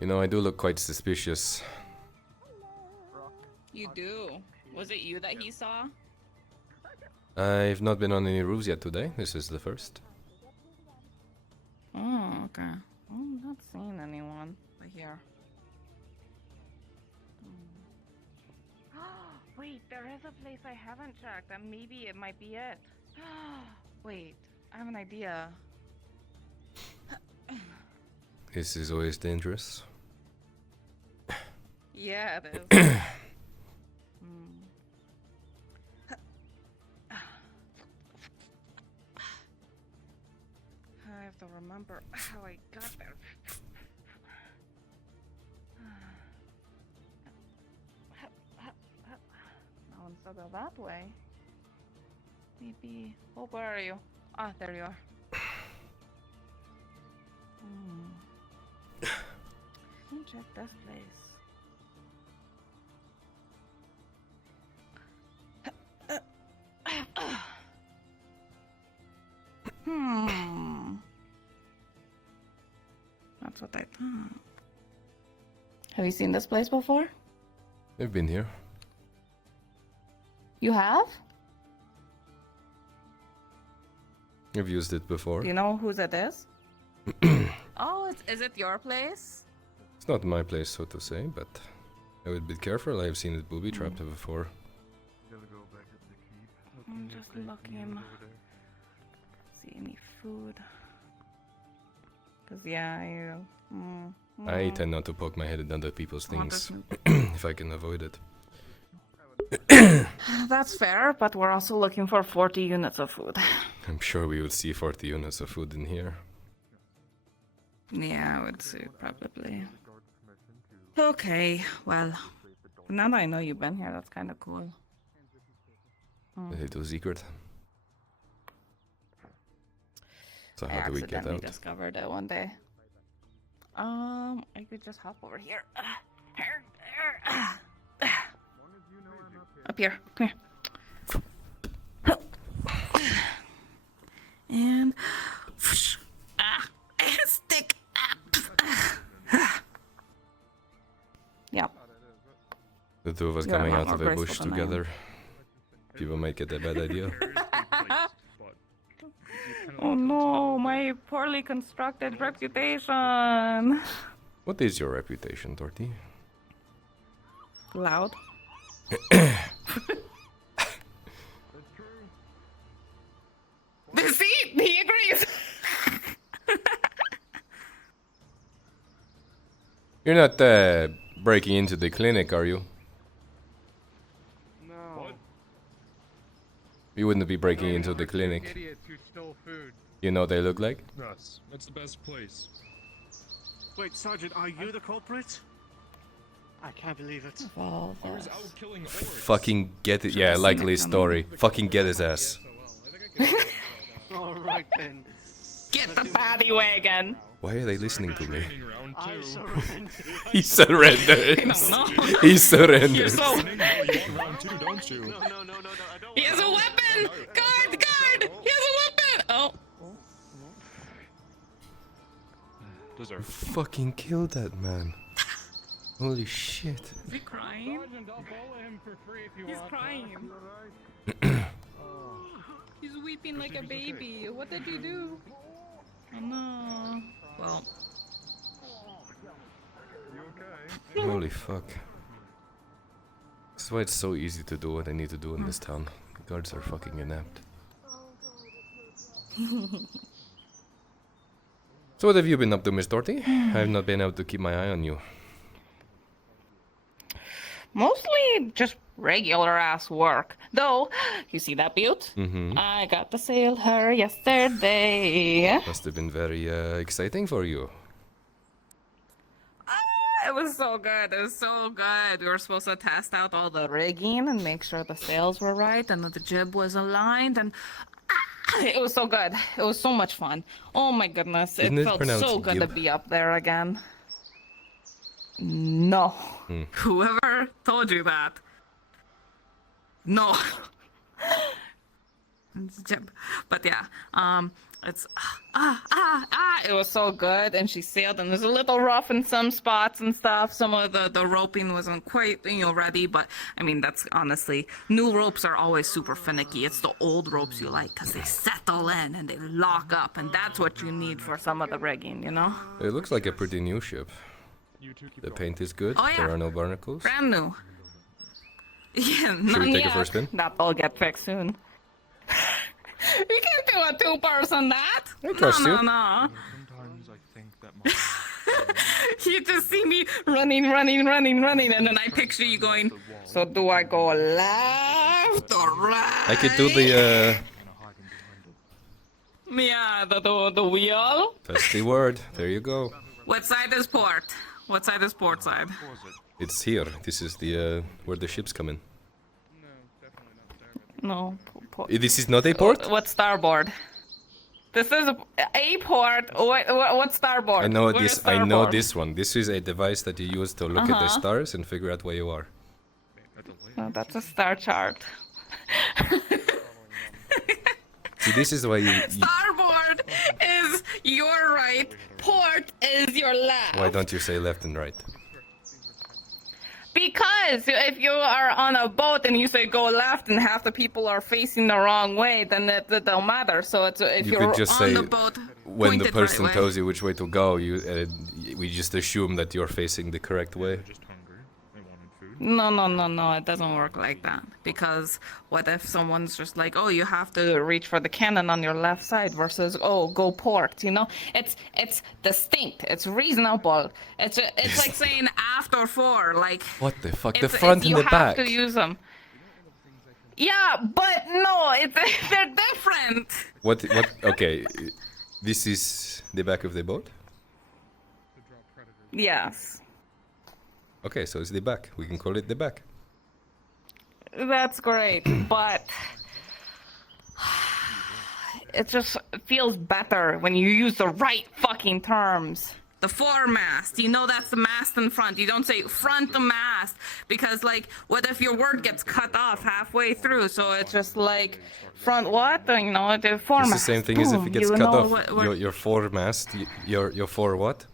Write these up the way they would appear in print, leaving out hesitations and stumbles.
You know, I do look quite suspicious. You do. Was it you that he saw? I've not been on any roofs yet today. This is the first. Oh, okay. I'm not seeing anyone here. Wait, there is a place I haven't checked, and maybe it might be it. Wait, I have an idea. This is always dangerous. Yeah, it is. I have to remember how I got there. Now instead of that way, maybe. Oh, where are you? Ah, there you are. Let me check this place. That's what I thought. Have you seen this place before? I've been here. You have? I've used it before. Do you know whose it is? Oh, is it your place? It's not my place, so to say, but I would be careful. I've seen it booby-trapped before. I'm just looking. See any food? Cause yeah, I tend not to poke my head at other people's things if I can avoid it. That's fair, but we're also looking for 40 units of food. I'm sure we will see 40 units of food in here. Yeah, I would say probably. Okay, well, now that I know you've been here, that's kind of cool. It was secret. So I how do we get accidentally out? discovered it one day. I could just hop over here. Up here. Come here. And stick. Yep. The two of us You're a coming lot out of more a bush graceful than I am. together. People might get a bad idea. Oh no, my poorly constructed reputation. What is your reputation, Torty? Loud. See, he agrees. You're not breaking into the clinic, are you? No. What? You wouldn't be breaking into the clinic. Idiots who stole food. You know what they look like? Us. That's the best place. Wait, Sergeant, are you the culprit? I can't believe it. Well, I was out killing orcs. Fucking get it. Yeah, likely story. Fucking get his ass. All right then. get the paddy wagon. Why are they listening to me? Training round I two. surrender. He surrenders. I don't know. He surrenders. So You want round two, don't you? No, I don't. he has a weapon. Guard! He has a weapon. Oh. Deserve. Fucking killed that man. Holy shit. Is he crying? Sergeant, I'll follow him for free if you He's want. crying. He's weeping like a baby. What did he do? Oh no. Well. You okay? Holy fuck. This is why it's so easy to do what I need to do in this town. The guards are fucking inept. So what have you been up to, Miss Dorothy? I've not been able to keep my eye on you. Mostly just regular ass work. Though, you see that butte? Mm-hmm. I got to sail her yesterday. Must have been very exciting for you. It was so good. It was so good. We were supposed to test out all the rigging and make sure the sails were right and that the jib was aligned and it was so good. It was so much fun. Oh my goodness. Isn't it it felt pronounced so good to gib? be up there again. No. Whoever told you that? No. jib. But yeah, it's it was so good, and she sailed, and it was a little rough in some spots and stuff. Some of the roping wasn't quite ready, but I mean that's honestly, new ropes are always super finicky. It's the old ropes you like because they settle in and they lock up, and that's what you need for some of the rigging, you know. It looks like a pretty new ship. You two keep The going. paint is good. Oh, yeah. There are no barnacles. Brand new. Yeah, Should not we take a yet. first spin? That'll get fixed soon. You can't do a two-person that. I trust no, you. no. Sometimes I think that my You just see me running, and then I picture you going, so do I go left or right? I could do the kind of hiding behind it. Yeah, the wheel. that's the word. There you go. What side is port? What side is port side? What was it? It's here. This is the where the ships come in. No. This is not a port? What starboard? This is a port. What starboard? I know Where is this. I know starboard? this one. This is a device that you use to look at the stars and figure out where you are. Oh, that's a star chart. See, this is why you Starboard is your right. Port is your left. why don't you say left and right? Because if you are on a boat and you say go left and half the people are facing the wrong way, then it don't matter. So it's if You you're could just on say the boat, when point the it person right way. tells you which way to go, we just assume that you're facing the correct way. They're just hungry. They wanted food. No, it doesn't work like that. Because what if someone's just like, oh, you have to reach for the cannon on your left side versus, oh, go port, you know? It's distinct. It's reasonable. It's like saying aft or fore. Like, What the fuck? The it's, front and you the have back. to use them. Yeah, but no, they're different. What? Okay, this is the back of the boat. Yes, Okay, so it's the back. We can call it the back. that's great, but it just feels better when you use the right fucking terms. The foremast, you know that's the mast in front. You don't say front the mast because, like, what if your word gets cut off halfway through? So it's just like front what? You know, the foremast. It's the same thing as if it gets you cut know off. what- Your foremast. Your for what?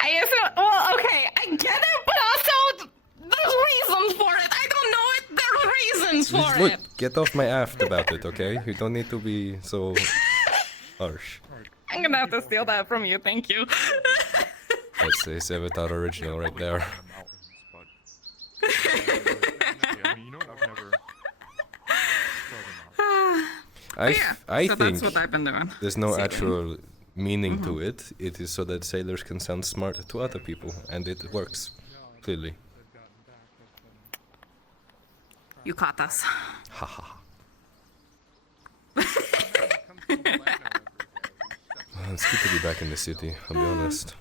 I guess. Well, okay, I get it, but also there's reasons for it. I don't know it. There's reasons for Just look, it. get off my aft about it, okay? You don't need to be so harsh. I'm gonna have to steal that from you. Thank you. That's a Sevatar original right there. I mean, you know what? I've never. Probably not. I so think that's what I've been doing. there's no Sailing. actual meaning to it. It is so that sailors can sound smart to other people, and it works, clearly. You caught us. Ha ha ha. It's good to be back in the city, I'll be honest.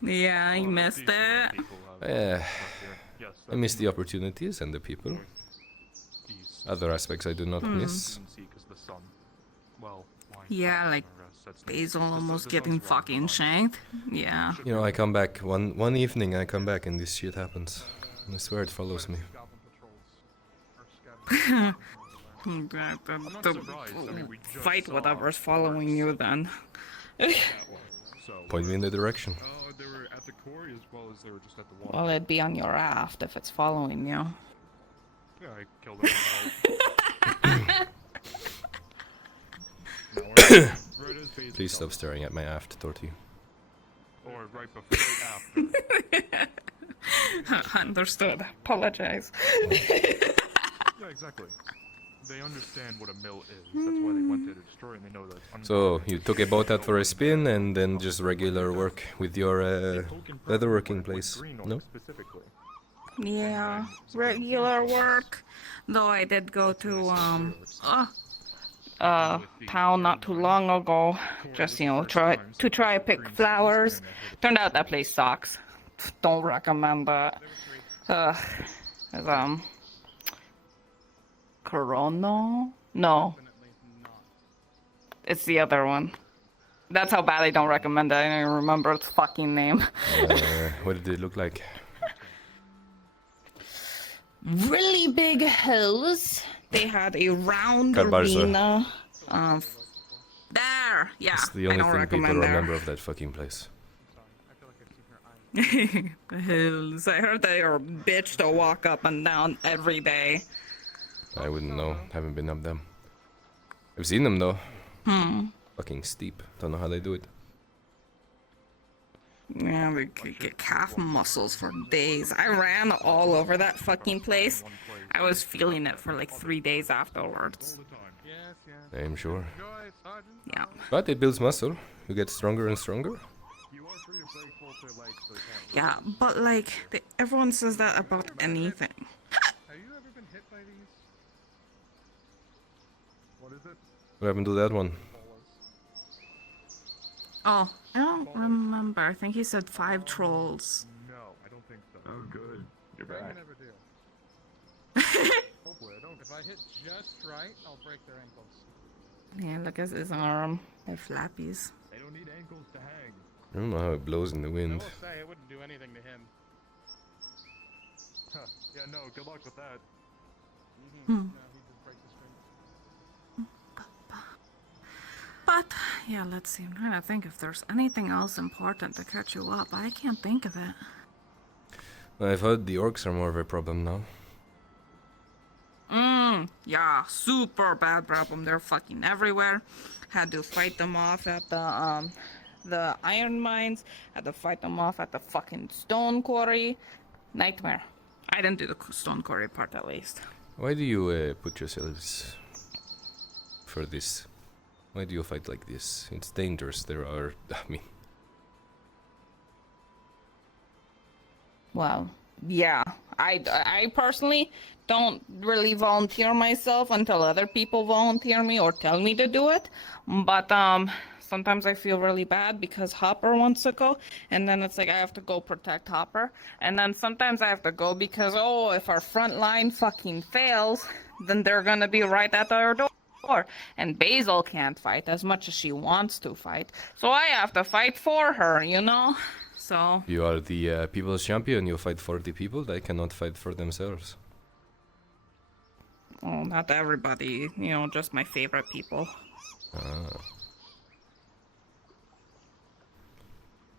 Yeah, you missed it. People have Eh, stuff here. Yes, I miss the opportunities and the people. these Other aspects I do not miss. can see 'cause the sun. Well, why? Yeah, like That's Basil the almost sun's getting wrong, fucking fine. shanked. Yeah. You know, I come back one evening, I come back and this shit happens. I swear it follows me. The surprised. I mean, we just fight saw whatever's following you then. So, Point me in the direction. they were at the quarry as well as they were just at the water. Well, it'd be on your raft if it's following you. Yeah, I killed it. Right as Basil Please stop killed staring at my aft, Torty. it. Or right before, right after. Understood. Apologize. Yeah, exactly. They understand what a mill is. That's why they went there to destroy it, and they know that. So, you took a boat out for a spin and then just regular work with your leatherworking place, no? Specifically. Yeah, regular work. Though I did go to town not too long ago, just try to pick flowers. Turned out that place sucks. Don't recommend that. It's, Corono? No. It's the other one. That's how bad I don't recommend it. I don't even remember its fucking name. What did it look like? really big hills. They had a round Car Barca. arena. There, yeah. It's the I only don't thing people recommend remember of that fucking place. I feel like I've seen her eyes. the hills. I heard they are a bitch to walk up and down every day. I wouldn't know. Haven't been up them. I've seen them though. Fucking steep. Don't know how they do it. Yeah, we could get calf muscles for days. I ran all over that fucking place. I was feeling it for like 3 days afterwards. All the time. Yes, yes. I'm sure. Enjoy it, Sergeant. Yeah. But it builds muscle. You get stronger and stronger. You are free to break both their legs so they can't Yeah, but like, everyone says that about anything. Have you ever been hit by these? What is it? What happened to that one? Oh, I don't remember. I think he said 5 trolls. No, I don't think so. Oh, good. You're Maybe back. I never do. Hopefully I don't. If I hit just right, I'll break their ankles. Yeah, look at his arm. They're flappies. They don't need ankles to hang. I don't know how it blows in the I wind. will say it wouldn't do anything to him. Huh. Yeah, no, good luck with that. No, he just breaks the string. But, yeah, let's see. I'm trying to think if there's anything else important to catch you up. I can't think of it. I've heard the orcs are more of a problem now. Yeah, super bad problem. They're fucking everywhere. Had to fight them off at the iron mines. Had to fight them off at the fucking stone quarry. Nightmare. I didn't do the stone quarry part at least. Why do you put yourselves for this? Why do you fight like this? It's dangerous. There are, I mean, Well, yeah. I personally don't really volunteer myself until other people volunteer me or tell me to do it. But sometimes I feel really bad because Hopper wants to go, and then it's like I have to go protect Hopper. And then sometimes I have to go because, oh, if our front line fucking fails, then they're gonna be right at our door. And Basil can't fight as much as she wants to fight. So I have to fight for her, you know? So you are the people's champion. You fight for the people. They cannot fight for themselves. well, not everybody, you know, just my favorite people.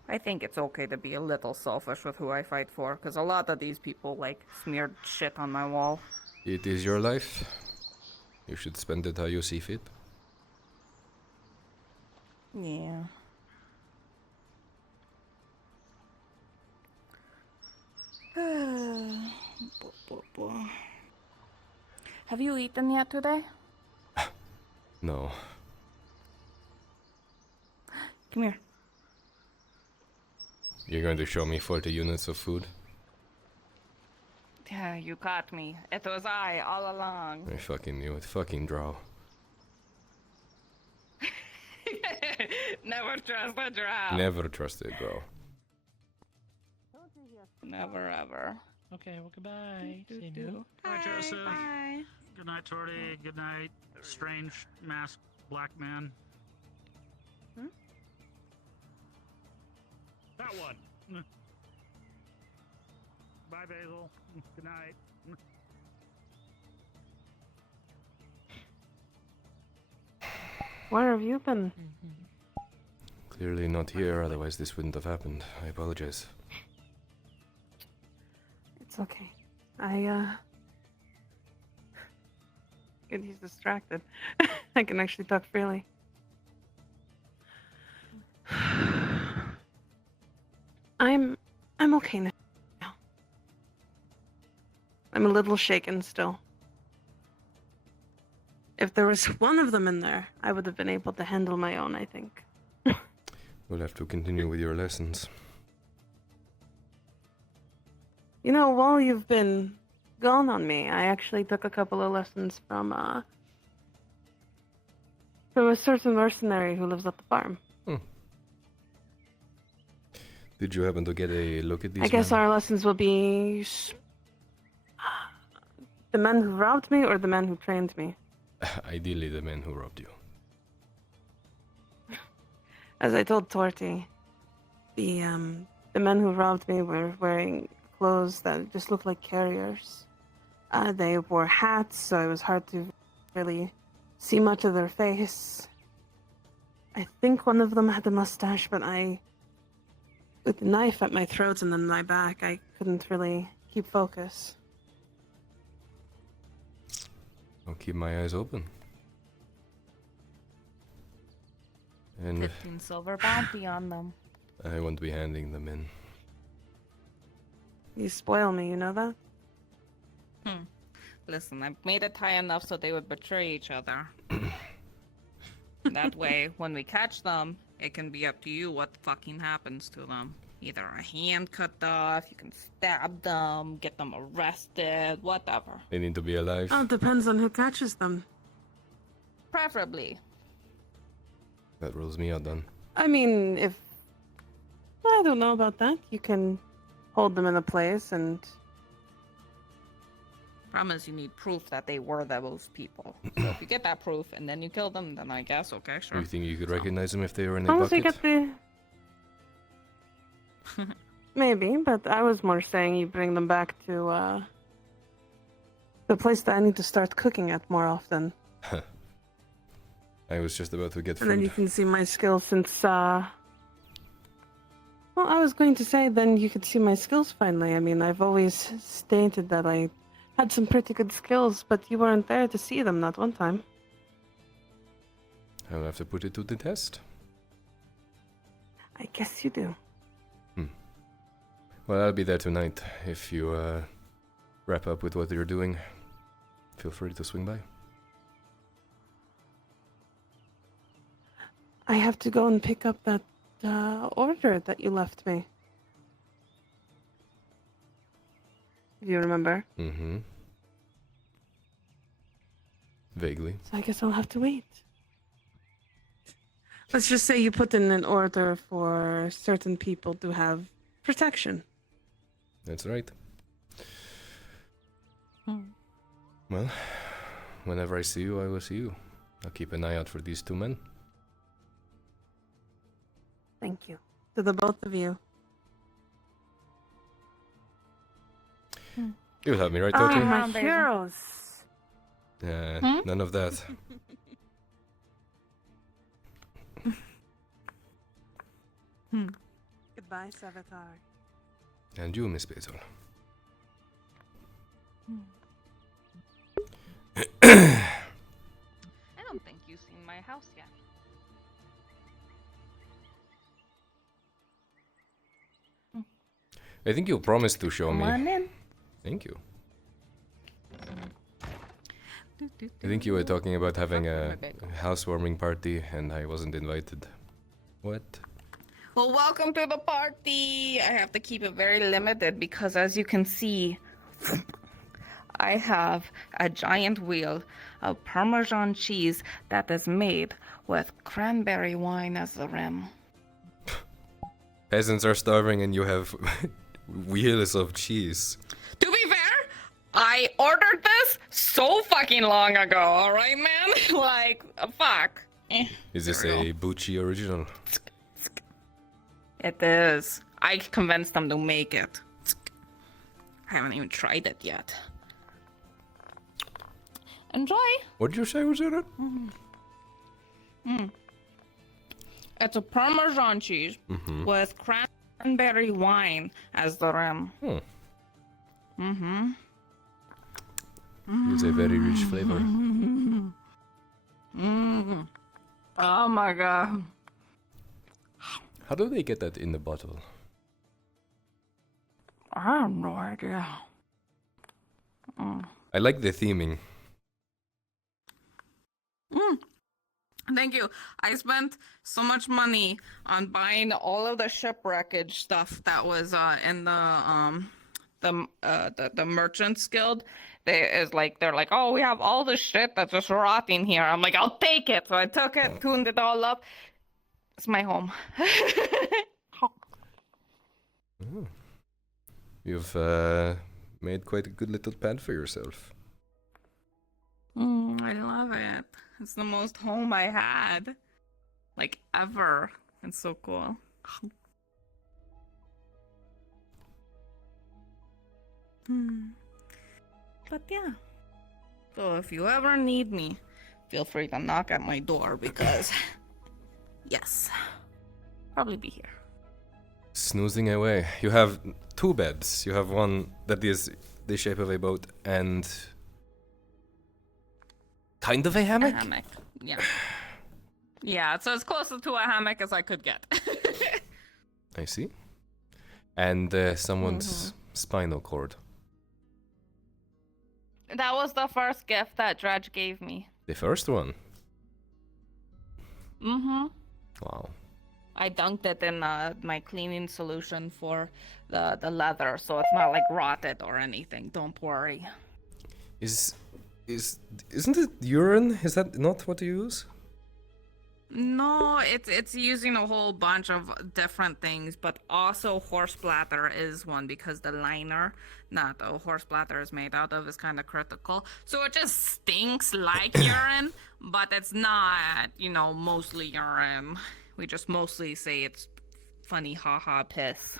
I think it's okay to be a little selfish with who I fight for, because a lot of these people, like, smeared shit on my wall. It is your life. You should spend it how you see fit. Yeah. Have you eaten yet today? No. Come here. You're going to show me 40 units of food? Yeah, you caught me. It was I all along. I fucking knew it. Fucking draw. Never trust a drow. Never trusted draw. Never ever. Okay, well, goodbye. See you. Do. Hi, Joseph. Bye. Good night, Torty. Good night, strange masked black man. That one. Bye, Basil. Good night. Where have you been? Clearly not here, otherwise this wouldn't have happened. I apologize. It's okay. Good, he's distracted. I can actually talk freely. I'm okay now. I'm a little shaken still. If there was one of them in there, I would have been able to handle my own, I think. We'll have to continue with your lessons. You know, while you've been gone on me, I actually took a couple of lessons from a certain mercenary who lives at the farm. Did you happen to get a look at these I guess men? our lessons will be the men who robbed me or the men who trained me. Ideally the men who robbed you. As I told Torty, the men who robbed me were wearing clothes that just looked like carriers. They wore hats, so it was hard to really see much of their face. I think one of them had a mustache, but with the knife at my throat and then my back, I couldn't really keep focus. I'll keep my eyes open. And 15 silver bounty on them. I won't be handing them in. You spoil me, you know that? Listen, I've made it high enough so they would betray each other. That way, when we catch them, it can be up to you what fucking happens to them. Either a hand cut off, you can stab them, get them arrested, whatever. They need to be alive. Oh, it depends on who catches them. Preferably. That rules me out then. I mean, I don't know about that. You can hold them in a place and... Problem is, you need proof that they were those people. So if you get that proof and then you kill them, then I guess, okay, Do sure. you think you could recognize them if they were in As a long as we bucket? get the... Maybe, but I was more saying you bring them back to, the place that I need to start cooking at more often. I was just about to get And then food. you can see my skills since, well, I was going to say then you could see my skills finally. I mean, I've always stated that I had some pretty good skills, but you weren't there to see them that one time. I'll have to put it to the test. I guess you do. Well, I'll be there tonight. If you wrap up with what you're doing, feel free to swing by. I have to go and pick up that order that you left me. Do you remember? Mm-hmm. Vaguely. So I guess I'll have to wait. Let's just say you put in an order for certain people to have protection. That's right. Well, whenever I see you, I will see you. I'll keep an eye out for these two men. Thank you. To the both of you. You'll have me, right, Ah, Toki? my Around, baby. heroes. None of that. Goodbye, Savitar. And you, Miss Basil. I don't think you've seen my house yet. I think you promised to show Come me. on in. Thank you. I think you were talking about having a housewarming party and I wasn't invited. What? Well, welcome to the party. I have to keep it very limited because, as you can see, I have a giant wheel of Parmesan cheese that is made with cranberry wine as the rim. Peasants are starving and you have wheels of cheese. To be fair, I ordered this so fucking long ago, alright, man? Like, fuck. Is this There we a Bucci original? It is. I convinced them to make it. I haven't even tried it yet. Enjoy. What did you say was in it? It's a Parmesan cheese with cranberry wine as the rim. It's a very rich flavor. Oh my god. How do they get that in the bottle? I have no idea. I like the theming. Thank you. I spent so much money on buying all of the shipwreckage stuff that was in the Merchants Guild. They're like, oh, we have all this shit that's just rotting here. I'm like, I'll take it. So I took it, tuned it all up. It's my home. You've made quite a good little pad for yourself. I love it. It's the most home I had, like, ever. It's so cool. But yeah. So if you ever need me, feel free to knock at my door because, yes, probably be here. Snoozing away. You have 2 beds. You have one that is the shape of a boat and kind of a hammock? A hammock. Yeah. Yeah, it's as close to a hammock as I could get. I see. And someone's spinal cord. That was the first gift that Dredge gave me. The first one? Mm-hmm. Wow. I dunked it in my cleaning solution for the leather, so it's not like rotted or anything. Don't worry. Isn't it urine? Is that not what you use? No, it's using a whole bunch of different things, but also horse bladder is one because the liner that the horse bladder is made out of is kind of critical. So it just stinks like urine, but it's not, mostly urine. We just mostly say it's funny haha piss.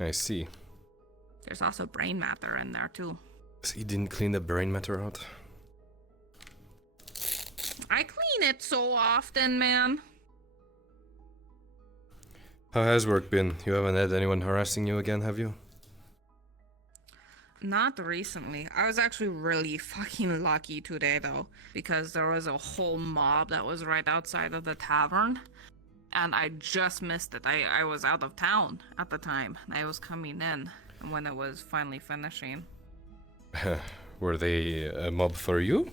I see. There's also brain matter in there too. So you didn't clean the brain matter out? I clean it so often, man. How has work been? You haven't had anyone harassing you again, have you? Not recently. I was actually really fucking lucky today, though, because there was a whole mob that was right outside of the tavern, and I just missed it. I was out of town at the time. I was coming in when it was finally finishing. Were they a mob for you?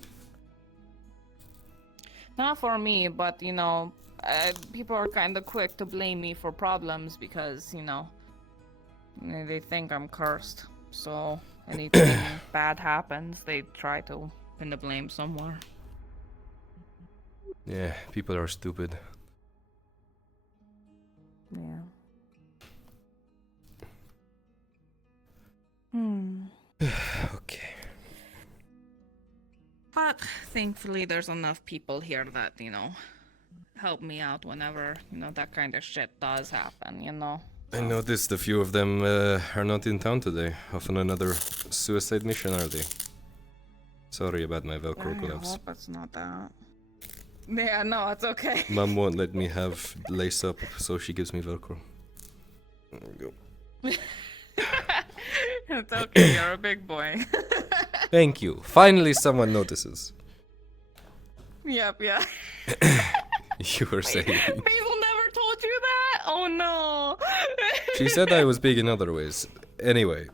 Not for me, but, people are kind of quick to blame me for problems because, they think I'm cursed. So anything bad happens, they try to pin the blame somewhere. Yeah, people are stupid. Yeah. Okay. But thankfully there's enough people here that, help me out whenever, that kind of shit does happen, I noticed a few of them are not in town today. Off on another suicide mission, are they? Sorry about my Velcro I gloves. hope it's not that. Yeah, no, it's okay. Mom won't let me have lace up, so she gives me Velcro. There we go. It's okay, you're a big boy. Thank you. Finally someone notices. Yep, yeah. You were saying. Basil never told you that? Oh no. She said I was big in other ways. Anyway.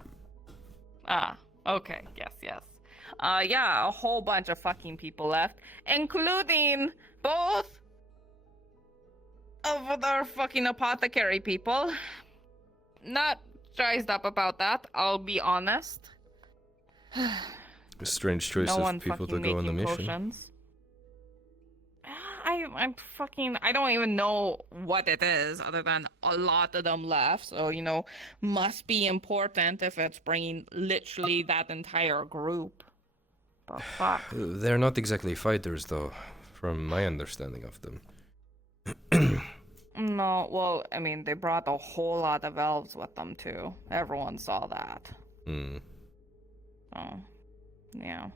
Ah, okay, yes. Yeah, a whole bunch of fucking people left, including both of their fucking apothecary people. Not jazzed up about that, I'll be honest. A strange choice of people to go on the mission. Potions. I don't even know what it is other than a lot of them left. So, must be important if it's bringing literally that entire group. But fuck. They're not exactly fighters, though, from my understanding of them. No, well, they brought a whole lot of elves with them, too. Everyone saw that. Oh, yeah.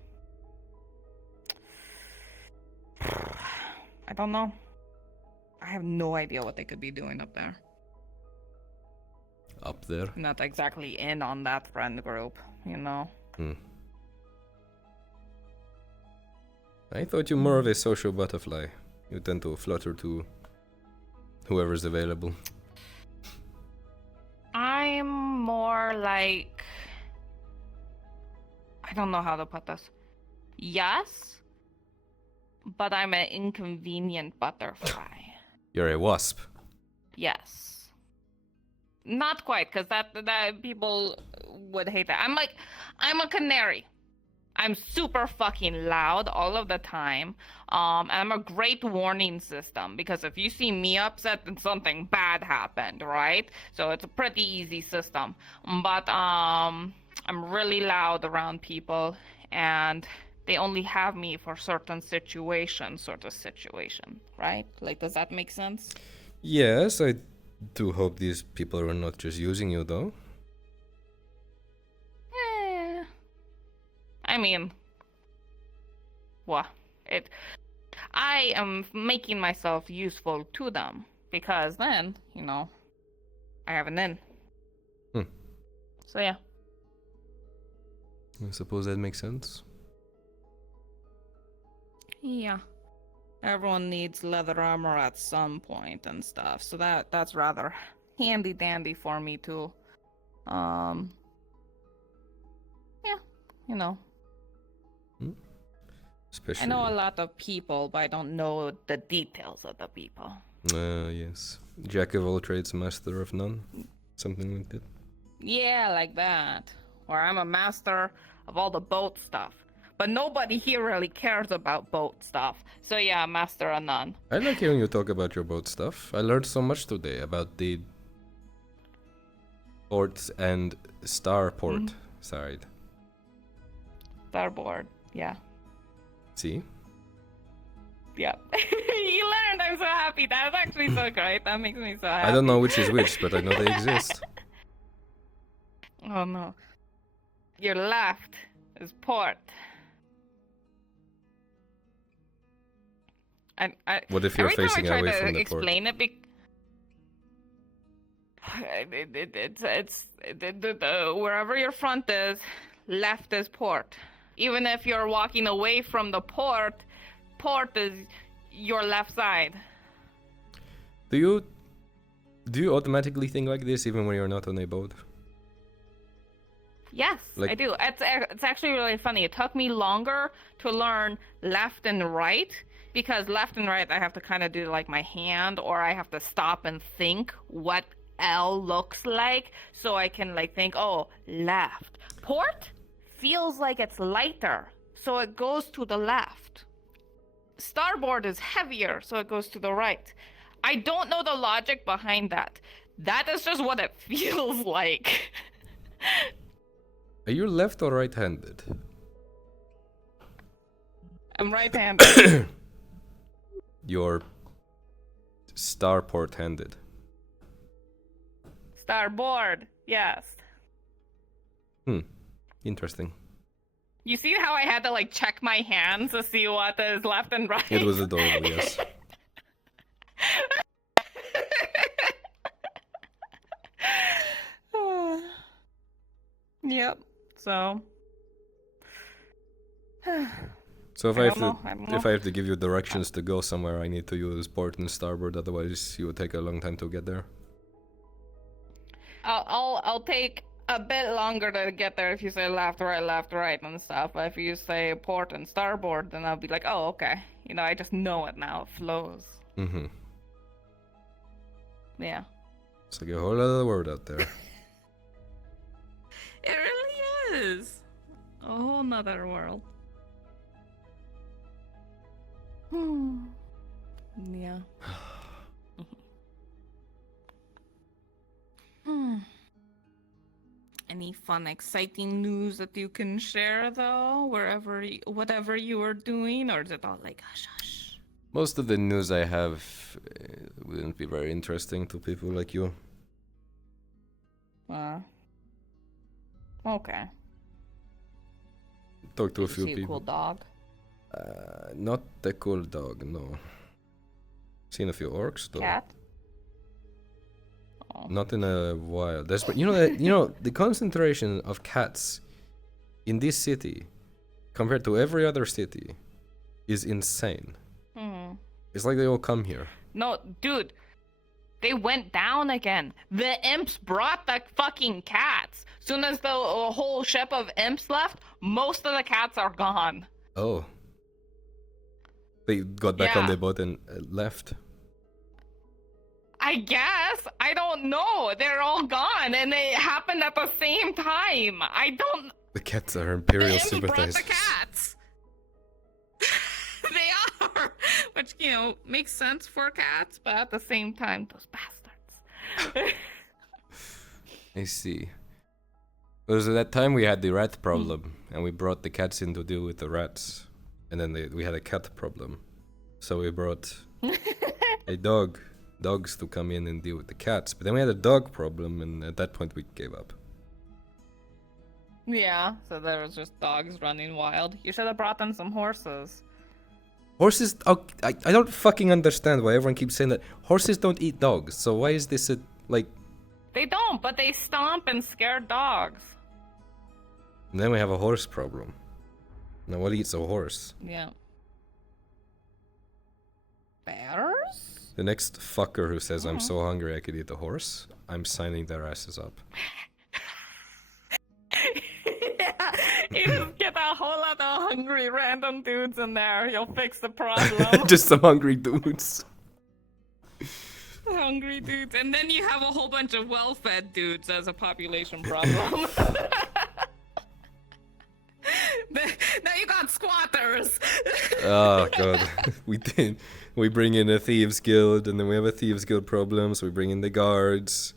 I don't know. I have no idea what they could be doing up there. Up there? Not exactly in on that friend group, I thought you more of a social butterfly. You tend to flutter to whoever's available. I'm more like... I don't know how to put this. Yes, but I'm an inconvenient butterfly. You're a wasp. Yes. Not quite, because that people would hate that. I'm a canary. I'm super fucking loud all of the time. I'm a great warning system, because if you see me upset, then something bad happened, right? So it's a pretty easy system. But I'm really loud around people, and they only have me for certain situations, right? Like, does that make sense? Yes, I do hope these people are not just using you, though. I mean, what? I am making myself useful to them because then, you know, I have an in. So yeah. I suppose that makes sense. Yeah. Everyone needs leather armor at some point and stuff, so that's rather handy dandy for me too. Yeah, you know. Especially. I know a lot of people, but I don't know the details of the people. Yes. Jack of all trades, master of none. Something like that. Yeah, like that. Or I'm a master of all the boat stuff. But nobody here really cares about boat stuff. So yeah, master of none. I like hearing you talk about your boat stuff. I learned so much today about the port and starport side. Starboard, yeah. See? Yeah. You learned, I'm so happy. That's actually so great. That makes me so happy. I don't know which is which, but I know they exist. Oh no. Your left is port. What if you're every time facing I try away to from the port? explain it, wherever your front is, left is port. Even if you're walking away from the port, port is your left side. Do you automatically think like this even when you're not on a boat? Yes, Like- I do. It's actually really funny. It took me longer to learn left and right because left and right I have to kind of do like my hand, or I have to stop and think what L looks like so I can like think, oh, left. Port feels like it's lighter, so it goes to the left. Starboard is heavier, so it goes to the right. I don't know the logic behind that. That is just what it feels like. Are you left or right-handed? I'm right-handed. You're starport-handed. Starboard, yes. Interesting. You see how I had to like check my hands to see what is left and right? It was adorable, yes. Yep. So. So if I I don't know, if I have to give you directions to go somewhere, I need to use port and starboard. Otherwise, you would take a long time to get there. I'll take a bit longer to get there if you say left, right, and stuff. But if you say port and starboard, then I'll be like, oh, okay. You know, I just know it now. It flows. Mm-hmm. Yeah. It's like a whole other word out there. It really is. A whole nother world. Yeah. Any fun, exciting news that you can share, though? Whatever you are doing, or is it all like hush hush? Most of the news I have wouldn't be very interesting to people like you. Okay. Talk to a Did you few see a people. cool dog? Not the cool dog, no. Seen a few orcs though. Cat? Oh. Not in a while. There's, you know, the concentration of cats in this city compared to every other city is insane. It's like they all come here. No, dude. They went down again. The imps brought the fucking cats. Soon as the whole ship of imps left, most of the cats are gone. Oh. They got back on Yeah. their boat and left. I guess. I don't know. They're all gone, and it happened at the same time. I don't. The cats are Imperial The imps brought sympathizers. the cats. They are, which makes sense for cats, but at the same time, those bastards. I see. It was that time we had the rat problem, and we brought the cats in to deal with the rats. And then we had a cat problem. So we brought a dog dogs to come in and deal with the cats. But then we had a dog problem, and at that point we gave up. Yeah, so there was just dogs running wild. You should have brought in some horses. Horses, oh, I don't fucking understand why everyone keeps saying that. Horses don't eat dogs, so why is this a, like... They don't, but they stomp and scare dogs. And then we have a horse problem. Now what eats a horse? Yeah. Bears? The next fucker who says I'm so hungry I could eat a horse, I'm signing their asses up. Yeah, you just get a whole lot of hungry random dudes in there. You'll fix the problem. Just some hungry dudes. Hungry dudes. And then you have a whole bunch of well-fed dudes as a population problem. Now you got squatters. Oh god. We bring in a thieves guild, and then we have a thieves guild problem, so we bring in the guards.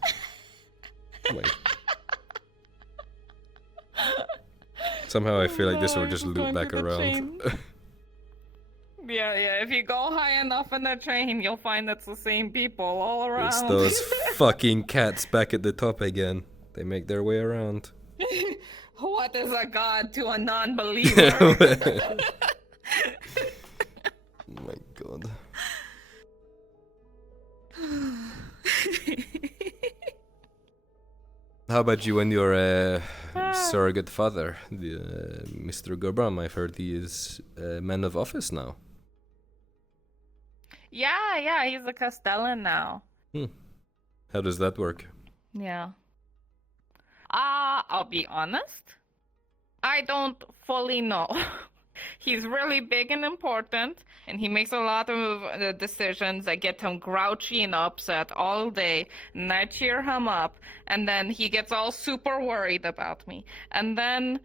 Wait. Somehow I feel like this will just loop back around. Yeah, if you go high enough in the train, you'll find it's the same people all around. It's those fucking cats back at the top again. They make their way around. What is a god to a non-believer? Oh my god. How about you and your surrogate father, Mr. Gobram? I've heard he is a man of office now. Yeah, he's a Castellan now. How does that work? Yeah. I'll be honest. I don't fully know. He's really big and important, and he makes a lot of decisions that get him grouchy and upset all day, and I cheer him up, and then he gets all super worried about me. And then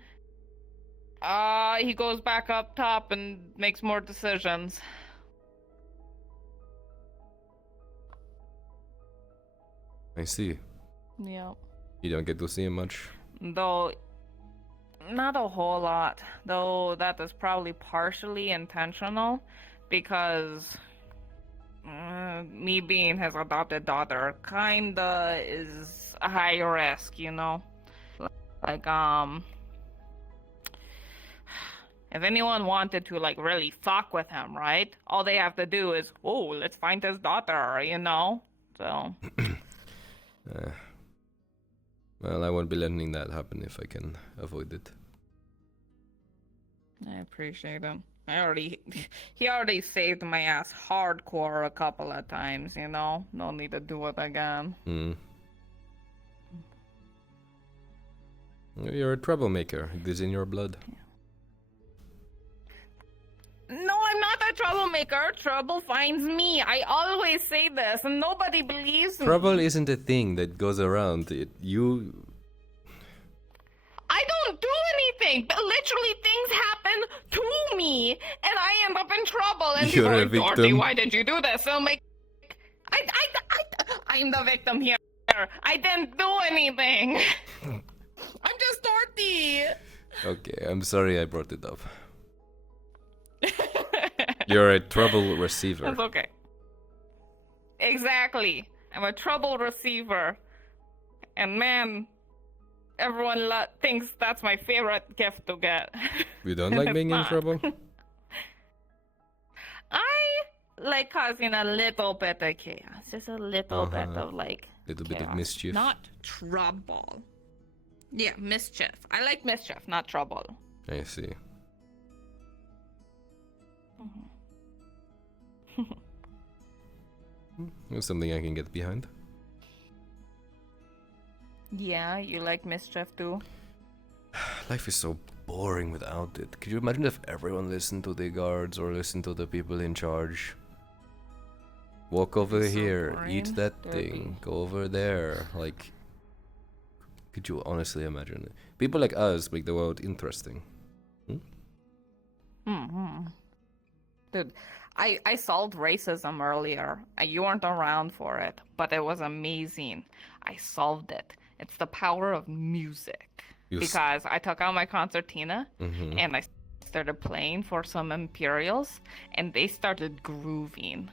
he goes back up top and makes more decisions. I see. Yeah. You don't get to see him much. Though, not a whole lot. Though that is probably partially intentional, because me being his adopted daughter kinda is a high risk, you know? Like, if anyone wanted to, like, really fuck with him, right? All they have to do is, oh, let's find his daughter, you know? So... Well, I won't be letting that happen if I can avoid it. I appreciate him. He already saved my ass hardcore a couple of times, you know? No need to do it again. You're a troublemaker. It is in your blood. No, I'm not a troublemaker. Trouble finds me. I always say this, and nobody believes me. Trouble isn't a thing that goes around. I don't do anything, but literally things happen to me, and I end up in trouble. And You're people a are like, Dorothy, victim. why did you do this? So I'm like, I'm the victim here. I didn't do anything. I'm just Dorothy. Okay, I'm sorry I brought it up. You're a trouble receiver. That's okay. Exactly. I'm a trouble receiver. And man, everyone thinks that's my favorite gift to get. You don't like being in trouble? I like causing a little bit of chaos. Just a little bit of like Little bit of chaos. mischief. Not trouble. Yeah, mischief. I like mischief, not trouble. I see. It's something I can get behind. Yeah, you like mischief too? Life is so boring without it. Could you imagine if everyone listened to the guards or listened to the people in charge? Walk over It's so here, boring. eat that Derby. thing, go over there. Like, could you honestly imagine it? People like us make the world interesting. Dude, I solved racism earlier. You weren't around for it, but it was amazing. I solved it. It's the power of music. Because I took out my concertina and I started playing for some Imperials and they started grooving.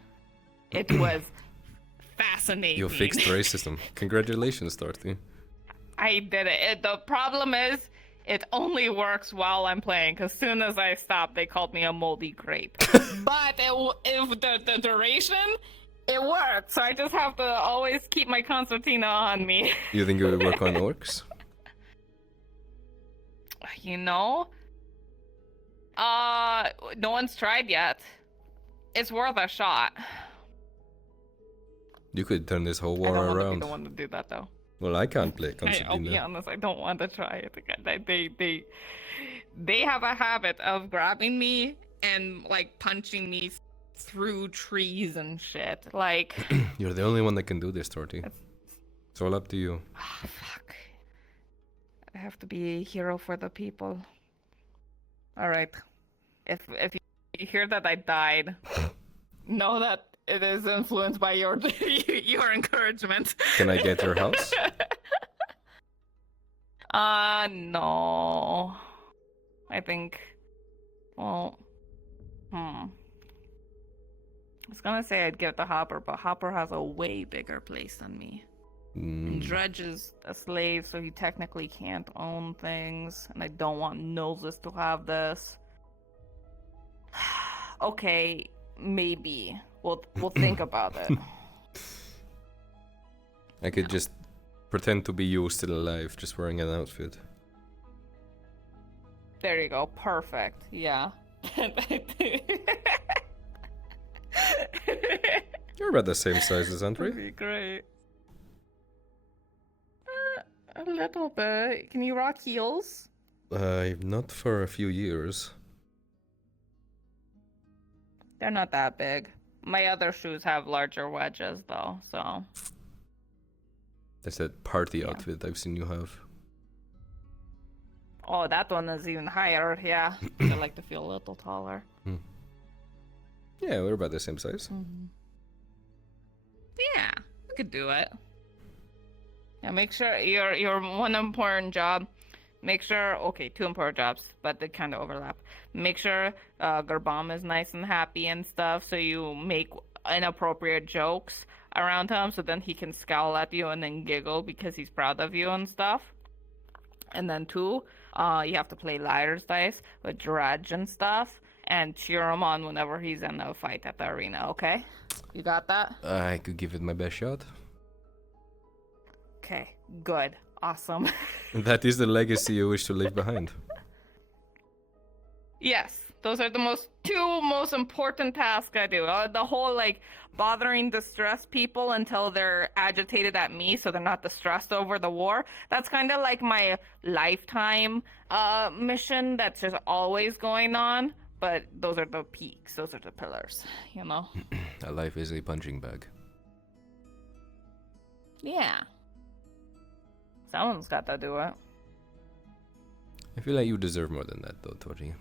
It was fascinating. You fixed racism. Congratulations, Dorothy. I did it. The problem is, it only works while I'm playing, because soon as I stop, they called me a moldy grape. But if the duration, it worked. So I just have to always keep my concertina on me. You think it would work on orcs? You know? No one's tried yet. It's worth a shot. You could turn this whole I war don't want to be around. the one to do that, though. Well, I can't play I'll be concertina. honest, I don't want to try it again. They have a habit of grabbing me and like punching me through trees and shit. Like You're the only one that can do this, Dorothy. It's all up to you. oh, fuck. I have to be a hero for the people. All right. If you hear that I died, know that it is influenced by your your encouragement. Can I get your house? No. I think, well, I was gonna say I'd give it to Hopper, but Hopper has a way bigger place than me. And Dredge is a slave, so he technically can't own things, and I don't want Noses to have this. Okay, maybe. We'll think about it. I could just pretend to be you still alive, just wearing an outfit. There you go. Perfect. Yeah. You're about the same size as Andre. That'd be great. A little bit. Can you rock heels? Not for a few years. They're not that big. My other shoes have larger wedges, though, so... That's that party outfit I've seen you have. Oh, that one is even higher, yeah. I like to feel a little taller. Yeah, we're about the same size. Yeah, we could do it. Yeah, make sure your one important job. Make sure, okay, two important jobs, but they kind of overlap. Make sure Garbam is nice and happy and stuff, so you make inappropriate jokes around him, so then he can scowl at you and then giggle because he's proud of you and stuff. And then two, you have to play liar's dice with Dredge and stuff, and cheer him on whenever he's in a fight at the arena, okay? You got that? I could give it my best shot. Okay, good. Awesome. That is the legacy you wish to leave behind. Yes, those are the two most important tasks I do. The whole like bothering distressed people until they're agitated at me so they're not distressed over the war. That's kind of like my lifetime mission that's just always going on. But those are the peaks. Those are the pillars, you know? A life is a punching bag. Yeah. Someone's got to do it. I feel like you deserve more than that, though, Tori.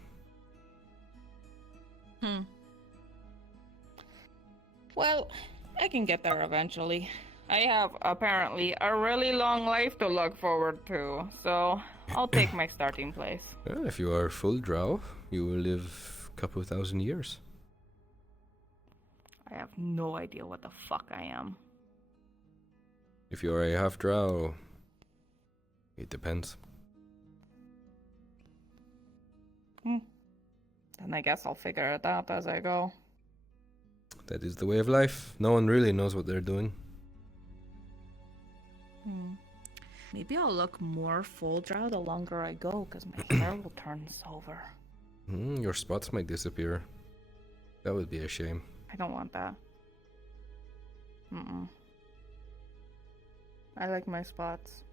Well, I can get there eventually. I have apparently a really long life to look forward to, so I'll take my starting place. Well, if you are full drow, you will live a couple of thousand years. I have no idea what the fuck I am. If you are a half drow, it depends. Then I guess I'll figure it out as I go. That is the way of life. No one really knows what they're doing. Maybe I'll look more full drow the longer I go, because my hair will turn silver. Your spots might disappear. That would be a shame. I don't want that. I like my spots.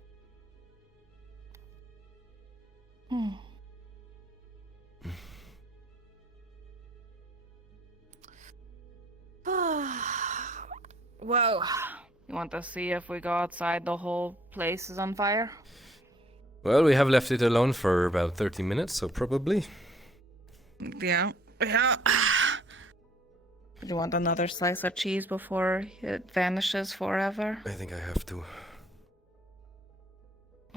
Whoa. You want to see if we go outside the whole place is on fire? Well, we have left it alone for about 30 minutes, so probably. Yeah. Yeah. Do you want another slice of cheese before it vanishes forever? I think I have to.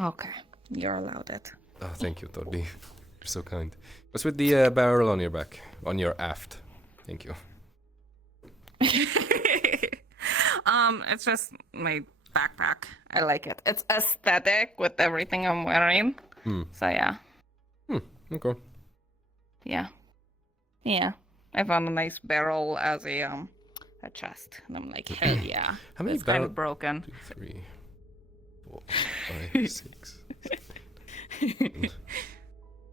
Okay. You're allowed it. Oh, thank you, Toby. You're so kind. What's with the barrel on your back? On your aft. Thank you. It's just my backpack. I like it. It's aesthetic with everything I'm wearing. So yeah. Okay. Yeah. Yeah. I found a nice barrel as a chest. And I'm like, hell yeah. How many it's kind of broken. 2, 3, 4, 5, 6, 7,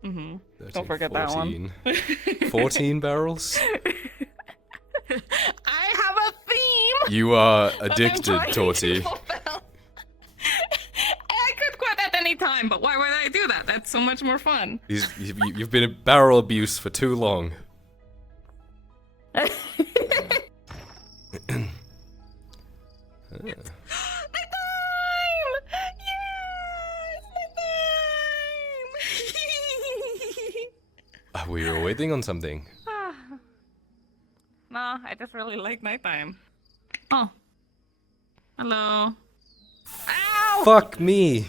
Mm-hmm. 13, Don't forget 14. that one. 14 barrels? I have a theme! You are that I'm addicted, trying to Torty. fulfill. I could quit at any time, but why would I do that? That's so much more fun. You've been in barrel abuse for too long. My time! Yes! My time! We were waiting on something. No, I just really like nighttime. Oh. Hello. Ow! Fuck me!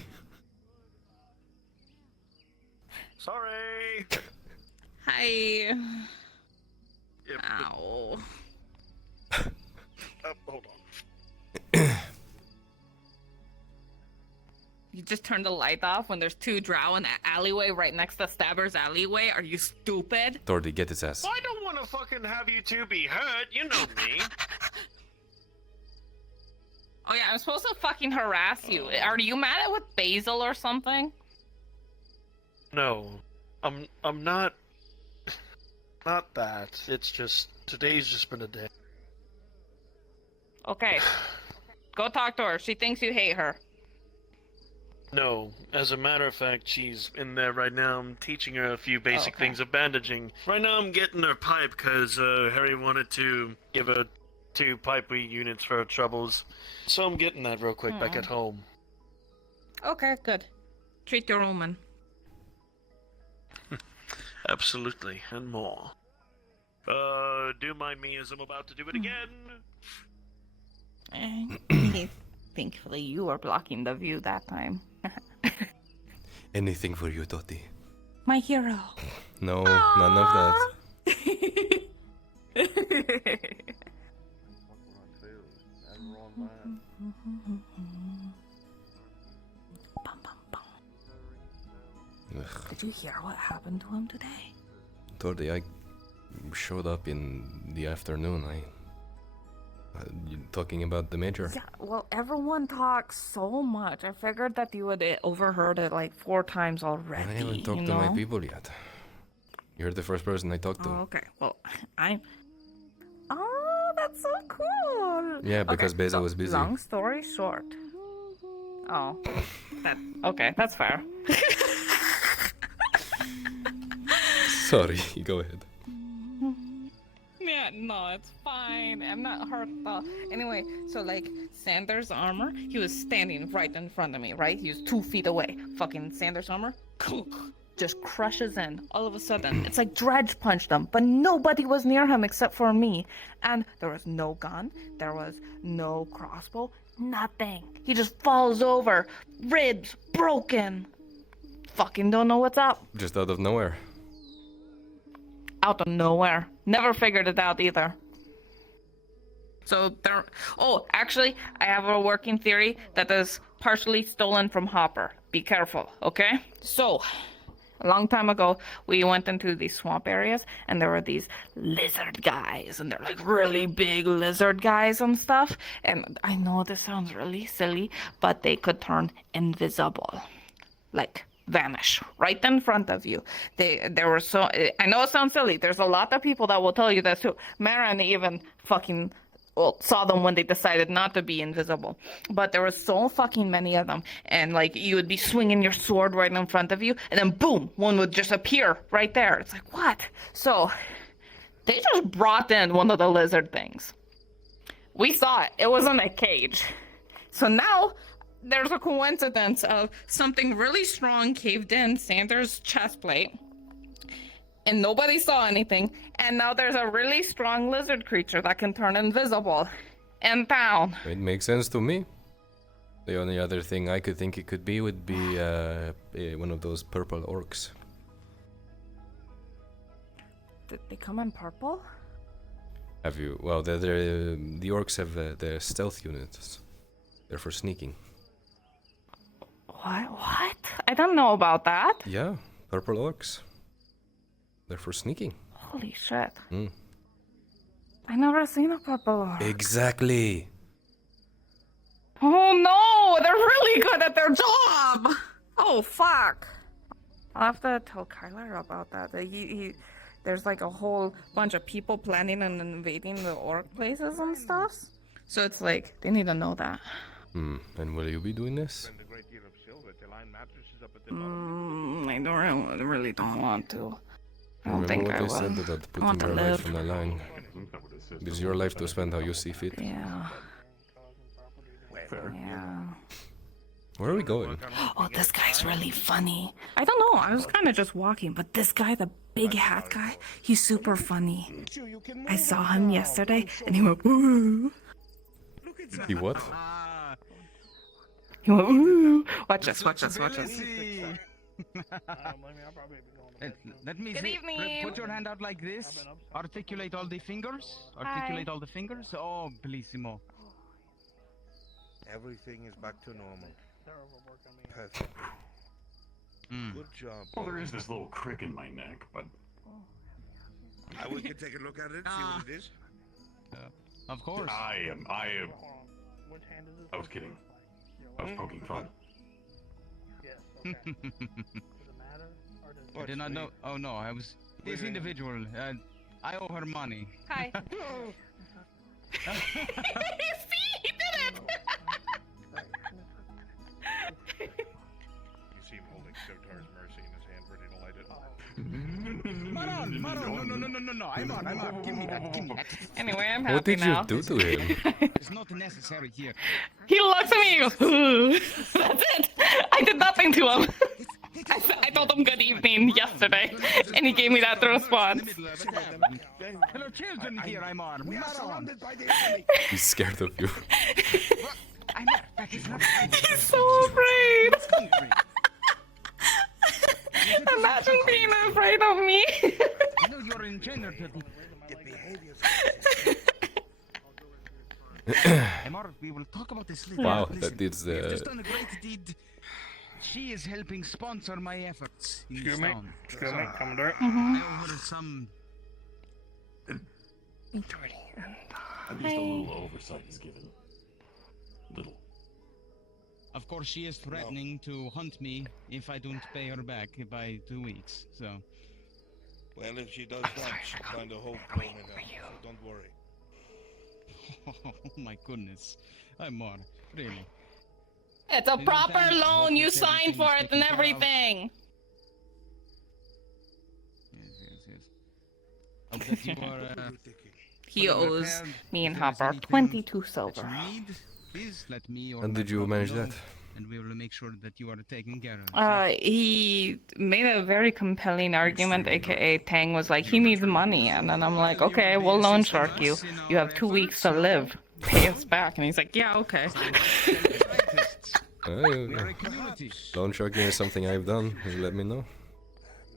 Sorry. Hi. Yep. Ow. Hold on. You just turned the light off when there's 2 drow in the alleyway right next to Stabber's alleyway? Are you stupid? Torty, get his ass. I don't want to fucking have you two be hurt. You know me. Oh yeah, I'm supposed to fucking harass you. Are you mad at with Basil or something? No, I'm not. Not that. It's just today's just been a day. Okay. Go talk to her. She thinks you hate her. No, as a matter of fact, she's in there right now. I'm teaching her a few basic Okay. things of bandaging. Right now, I'm getting her pipe because Harry wanted to give her 2 pipe units for her troubles. So I'm getting that real quick back at home. Okay, good. Treat your woman. Absolutely, and more. Do mind me as I'm about to do it again. Thankfully, you were blocking the view that time. Anything for you, Torty. My hero. No, none of that. Did you hear what happened to him today? Torty, I showed up in the afternoon. You talking about the major? Yeah, well, everyone talks so much. I figured that you would overheard it like 4 times already. I haven't talked to my people yet. You're the first person I talked to. Oh, okay. Well, Oh, that's so cool. Yeah, because Okay, Beza so was busy. Long story short. Oh, okay, that's fair. Sorry, go ahead. Yeah, no, it's fine. I'm not hurt though. Anyway, so like Sanders' armor, he was standing right in front of me, right? He was 2 feet away. Fucking Sanders' armor just crushes in. All of a sudden, it's like Dredge punched him, but nobody was near him except for me. And there was no gun, there was no crossbow, nothing. He just falls over, ribs broken. Fucking don't know what's up. Just out of nowhere. Out of nowhere. Never figured it out either. So there. Oh, actually, I have a working theory that is partially stolen from Hopper. Be careful, okay? So, a long time ago, we went into these swamp areas, and there were these lizard guys, and they're like really big lizard guys and stuff. And I know this sounds really silly, but they could turn invisible, like vanish right in front of you. There were so. I know it sounds silly. There's a lot of people that will tell you this too. Marin even fucking saw them when they decided not to be invisible. But there were so fucking many of them, and like you would be swinging your sword right in front of you, and then boom, one would just appear right there. It's like what? So they just brought in one of the lizard things. We saw it. It was in a cage. So now there's a coincidence of something really strong caved in Sanders' chest plate, and nobody saw anything, and now there's a really strong lizard creature that can turn invisible in town. It makes sense to me. The only other thing I could think it could be would be one of those purple orcs. Did they come in purple? Have you? Well, the orcs have the stealth units. They're for sneaking. What? I don't know about that. Yeah, purple orcs. They're for sneaking. Holy shit. Mm. I never seen a purple orc. Exactly. Oh no, they're really good at their job. Oh fuck. I'll have to tell Kyler about that. There's like a whole bunch of people planning on invading the orc places and stuff. So it's like they need to know that. And will you be doing this? I really don't want to. I don't Remember think what I they will. said about I want putting to your live. life on the line. It is your life to spend how you see fit. Yeah. Fair. Yeah. Where are we going? Oh, this guy's really funny. I don't know. I was kind of just walking, but this guy, the big hat guy, he's super funny. I saw him yesterday, and he went woo. He what? He went woo. Watch this. Watch this. Watch this. Let me Good see. evening. Put your hand out like this. Articulate all the fingers. Articulate all the fingers. Oh, bellissimo. Everything is back to normal. Perfect. Good job. Well, there is this little crick in my neck, but We can take a look at it, see what it is. Of course. I was kidding. I was poking fun. I did not know. Oh no, I was. This individual. I owe her money. Hi. See, he did it. You see him holding Stotar's Mercy in his hand, ready to light it. Maron, no. I'm on. Give me that. Anyway, I'm happy What did now. you do to him? It's not necessary here. He looks at me and goes, "Ooh." That's it. I did nothing to him. I told him good evening yesterday, and he gave me that response. Hello, children. Here I'm on. Maron. He's scared of you. He's so afraid. Imagine being afraid of me. I know you're in gender. Emor, we will talk about this later. Wow, Listen, that is you've just done a great deed. She is helping sponsor my efforts in this town. Excuse me, Commodore. I owe her some. at least a little oversight is given. Little. Of course, she is threatening to hunt me if I don't pay her back by 2 weeks. So. Well, if she does that, she'll find a hole blown in her, so don't worry. Oh my goodness, Emor, really. It's a proper loan. You signed for it and everything. Yes. I'll bet you are. He owes me and Hopper 22 silver. Please let me or And my did you brother manage know, that? And we will make sure that you are taken care of. He made a very compelling argument, aka Tang was like, he needs money. And then I'm like, okay, we'll loan shark you. You have 2 weeks to live. Pay us back. And he's like, yeah, okay. We are a community. Loan sharking is something I've done. You let me know.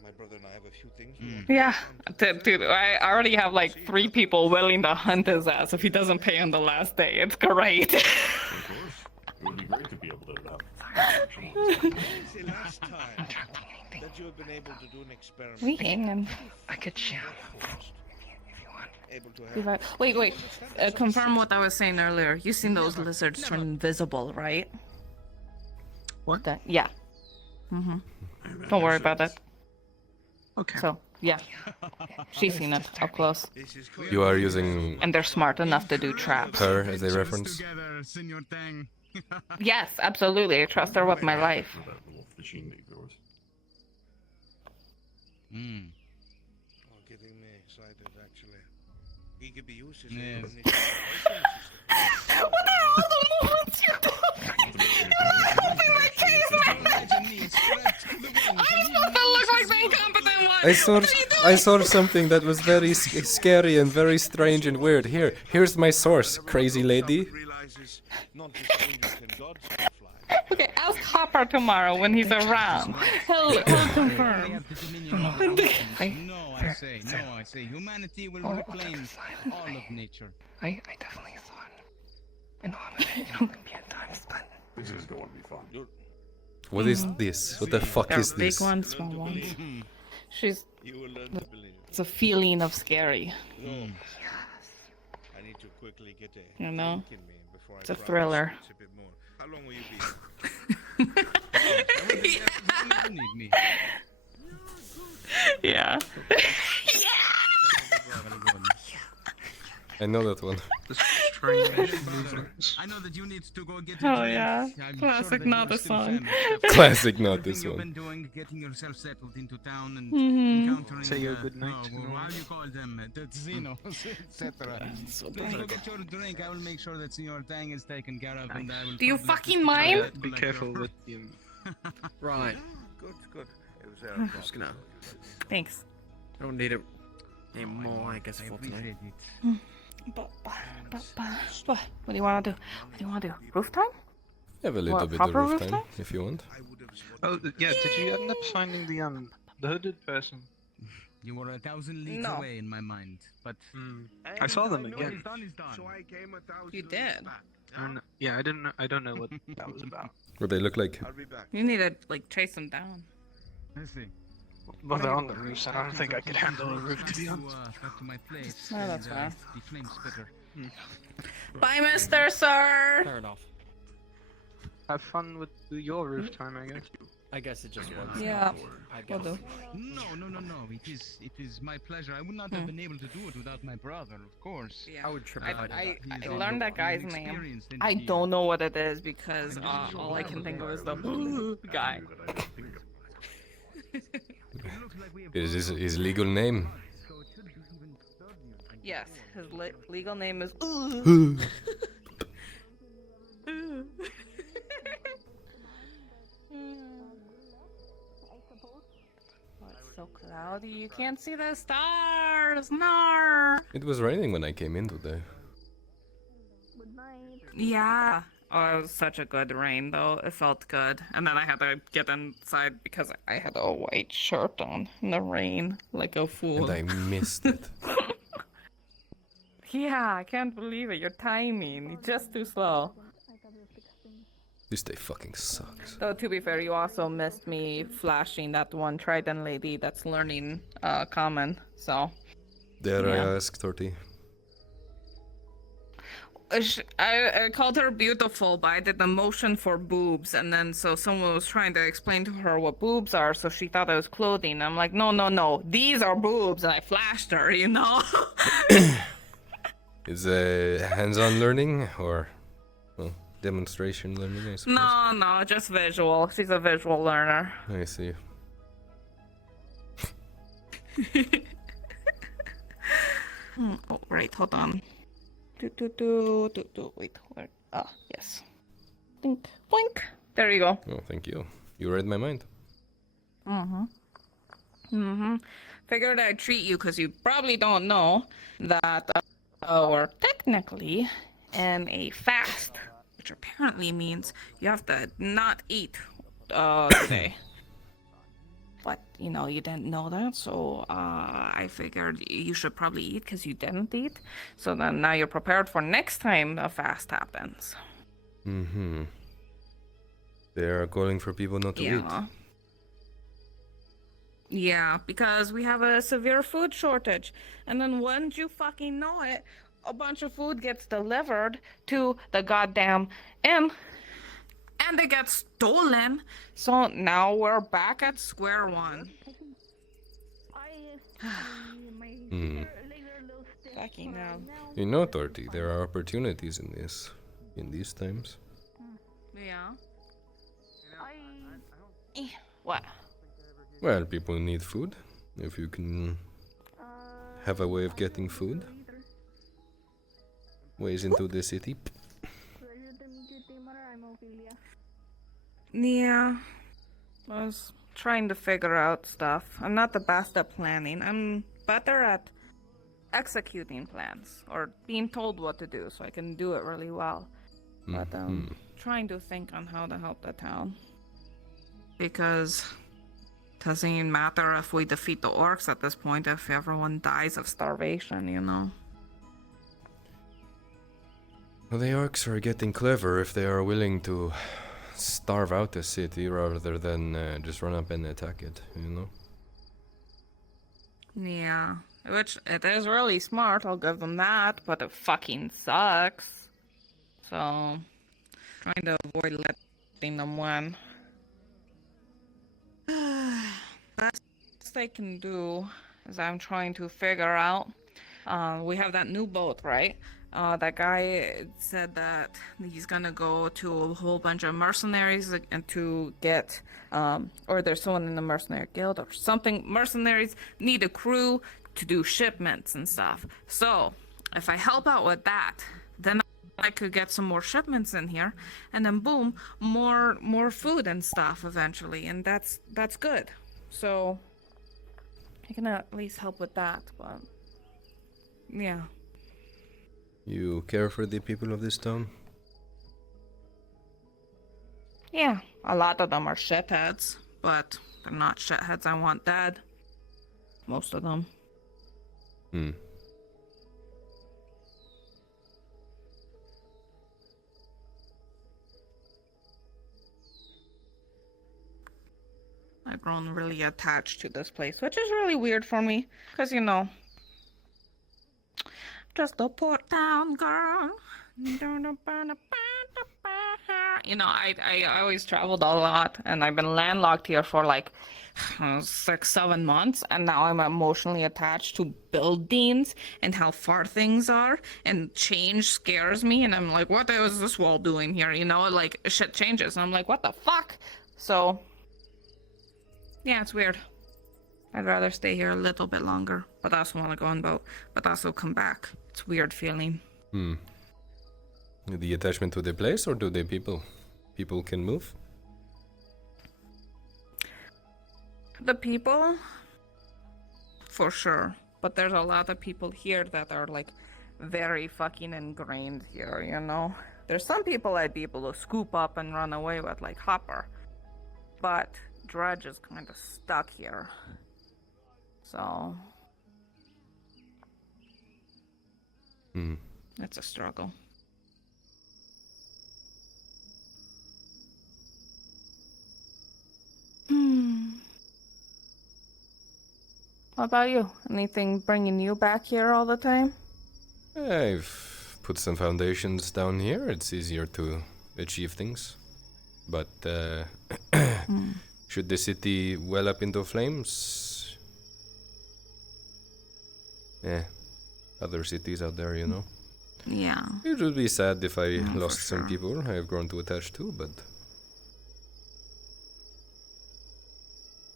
My brother and I have a few things. Yeah, dude, I already have like 3 people willing to hunt his ass if he doesn't pay on the last day. It's great. Of course. It would be great to be able to have. When's the last time that you have been able to do an experiment? We hanging. I could shout. Able to have Wait. Confirm what I was saying earlier. You seen those lizards turn invisible, right? What? Yeah. Don't worry about it. Okay. So, yeah. She's seen it up close. this is clear. You are using And they're smart enough to do traps. her as a reference. Together, Senor Tang. Yes, absolutely. I trust her with my life. For that little machine of yours. Oh, getting me excited, actually. He could be used as Yes. What the hell are the movements you do? That look like the incompetent one. I saw something that was very scary and very strange and weird. Here's my source, crazy lady. Realizes not just angels and gods can fly. Okay, ask Hopper tomorrow when he's around. He'll confirm. No, I say. Humanity will reclaim all of nature. I definitely thought in Olympian times, but This is going to be fun. What is this? What the fuck There is are big this? ones, small ones. She's. You will learn to believe. It's a feeling of scary. I need to quickly get a You know? drink in me before I It's a cry thriller. a bit more. How long will you be? You need me. Yeah. I know that one. I know that you need to go get Oh, your drink. yeah. I'm Classic sure that you are Nautis still song. famished. Classic, not Everything this you've one. been doing, getting yourself settled into town and Mhm. encountering Say your good night. how do you call them? The Xenos, etc. So Please go bright. get your drink. I will make sure that Senor Tang is taken care of, and I will. Do you probably fucking have to mind? collect be your- careful with you. Right. Good, good. It was I'm just gonna. Thanks. I don't need it anymore, I guess, I for tonight. appreciate it. What do you want to do? What do you want to do? Roof time? Have a little What, bit of proper roof roof time time? if you want. Oh, yeah. Did you end up finding the hooded person? You were 1,000 leagues No. away in my mind, but I saw them again. done is done. You did. Yeah, I didn't. I don't know what that was about. What they look like. I'll be back. You need to like chase them down. I see. Well, they're on the roofs, and I don't think I could handle a roof, to be honest. Back to my place. No, that's and, fine. The flame spitter. Bye, Mister Sir. Fair enough. Have fun with your roof time, I guess. I guess it just works. Yeah. I Will guess. do. No. It is my pleasure. I would not have been able to do it without my brother, of course. Yeah. I would trip I, if I did I, that. He's I all learned that he's guy's name. experienced in I the- don't know what it is because all I can think of is the guy. Is this his legal name? Yes, his legal name is. Oh, it's so cloudy. You can't see the stars. No. It was raining when I came in today. Yeah. Oh, it was such a good rain, though. It felt good. And then I had to get inside because I had a white shirt on in the rain, like a fool. And I missed it. Yeah, I can't believe it. Your timing, you're just too slow. This day fucking sucks. Though, to be fair, you also missed me flashing that one Trident lady that's learning common, so. Dare I Yeah. ask, Torty? I called her beautiful, but I did the motion for boobs, and then so someone was trying to explain to her what boobs are, so she thought it was clothing. I'm like, no, these are boobs, and I flashed her, you know? Is hands-on learning or well, demonstration learning, I suppose? No, just visual. She's a visual learner. I see. Oh, right, hold on. Wait, where? Ah, yes. Blink, blink. There you go. Oh, thank you. You read my mind. Figured I'd treat you because you probably don't know that we're technically in a fast, which apparently means you have to not eat today. But, you know, you didn't know that, so I figured you should probably eat because you didn't eat. So then now you're prepared for next time a fast happens. Mm-hmm. They are calling for people not to eat. Yeah, because we have a severe food shortage. And then once you fucking know it, a bunch of food gets delivered to the goddamn inn. And it gets stolen. So now we're back at square one. Hmm. Fucking hell. You know, Torty, there are opportunities in these times. Yeah. What? Well, people need food. If you can have a way of getting food, ways into the city. Yeah. I was trying to figure out stuff. I'm not the best at planning. I'm better at executing plans or being told what to do so I can do it really well. But trying to think on how to help the town. Because it doesn't even matter if we defeat the orcs at this point if everyone dies of starvation, you know? Well, the orcs are getting clever if they are willing to starve out the city rather than just run up and attack it, you know? Yeah, which it is really smart, I'll give them that, but it fucking sucks. So, trying to avoid letting them win. Best I can do is I'm trying to figure out. We have that new boat, right? That guy said that he's gonna go to a whole bunch of mercenaries and to get, or there's someone in the mercenary guild or something. Mercenaries need a crew to do shipments and stuff. So, if I help out with that, then I could get some more shipments in here, and then boom, more food and stuff eventually, and that's good. So, I can at least help with that, but yeah. You care for the people of this town? Yeah, a lot of them are shitheads, but they're not shitheads I want dead. Most of them. Hmm. I've grown really attached to this place, which is really weird for me, because, you know, just a port town girl. You know, I always traveled a lot, and I've been landlocked here for like 6-7 months, and now I'm emotionally attached to buildings and how far things are, and change scares me, and I'm like, what is this wall doing here? You know, like, shit changes, and I'm like, what the fuck? So, yeah, it's weird. I'd rather stay here a little bit longer, but I also want to go on boat, but also come back. It's a weird feeling. Hmm. The attachment to the place or to the people? People can move? The people, for sure. But there's a lot of people here that are like very fucking ingrained here, you know? There's some people I'd be able to scoop up and run away with, like Hopper. But Dredge is kind of stuck here. So... it's a struggle. What about you? Anything bringing you back here all the time? I've put some foundations down here. It's easier to achieve things. But should the city well up into flames? Other cities out there, you know? Yeah. It would be sad if I for lost some sure. people I have grown to attach to, but...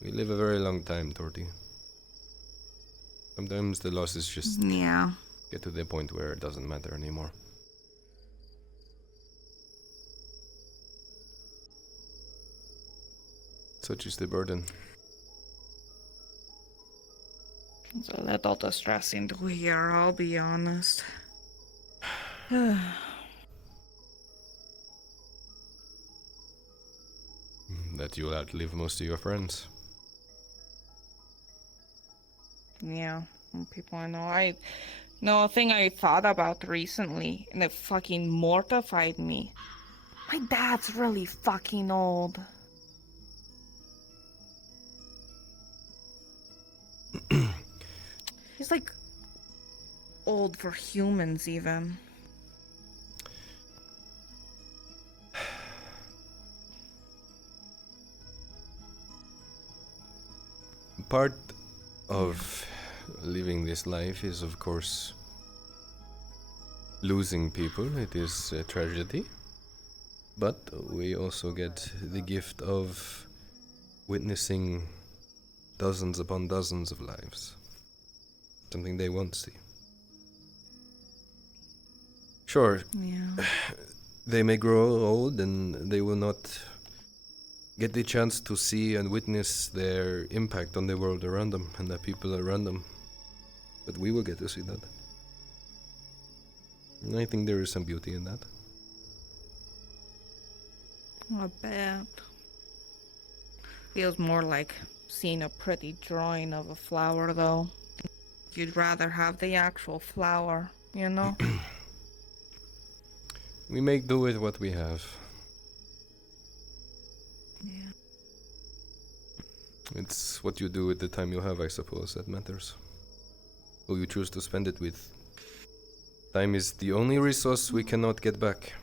we live a very long time, Torty. Sometimes the losses just Yeah. get to the point where it doesn't matter anymore. Such is the burden. It's a little distressing to hear, I'll be honest. That you'll outlive most of your friends. Yeah, people I know. A thing I thought about recently, and it fucking mortified me. My dad's really fucking old. He's like old for humans, even. Part of living this life is, of course, losing people. It is a tragedy. But we also get the gift of witnessing dozens upon dozens of lives. Something they won't see. Sure, Yeah. they may grow old and they will not get the chance to see and witness their impact on the world around them and the people around them. But we will get to see that. And I think there is some beauty in that. I bet. Feels more like seeing a pretty drawing of a flower, though. You'd rather have the actual flower, you know? We make do with what we have. Yeah. It's what you do with the time you have, I suppose, that matters. Who you choose to spend it with. Time is the only resource we cannot get back.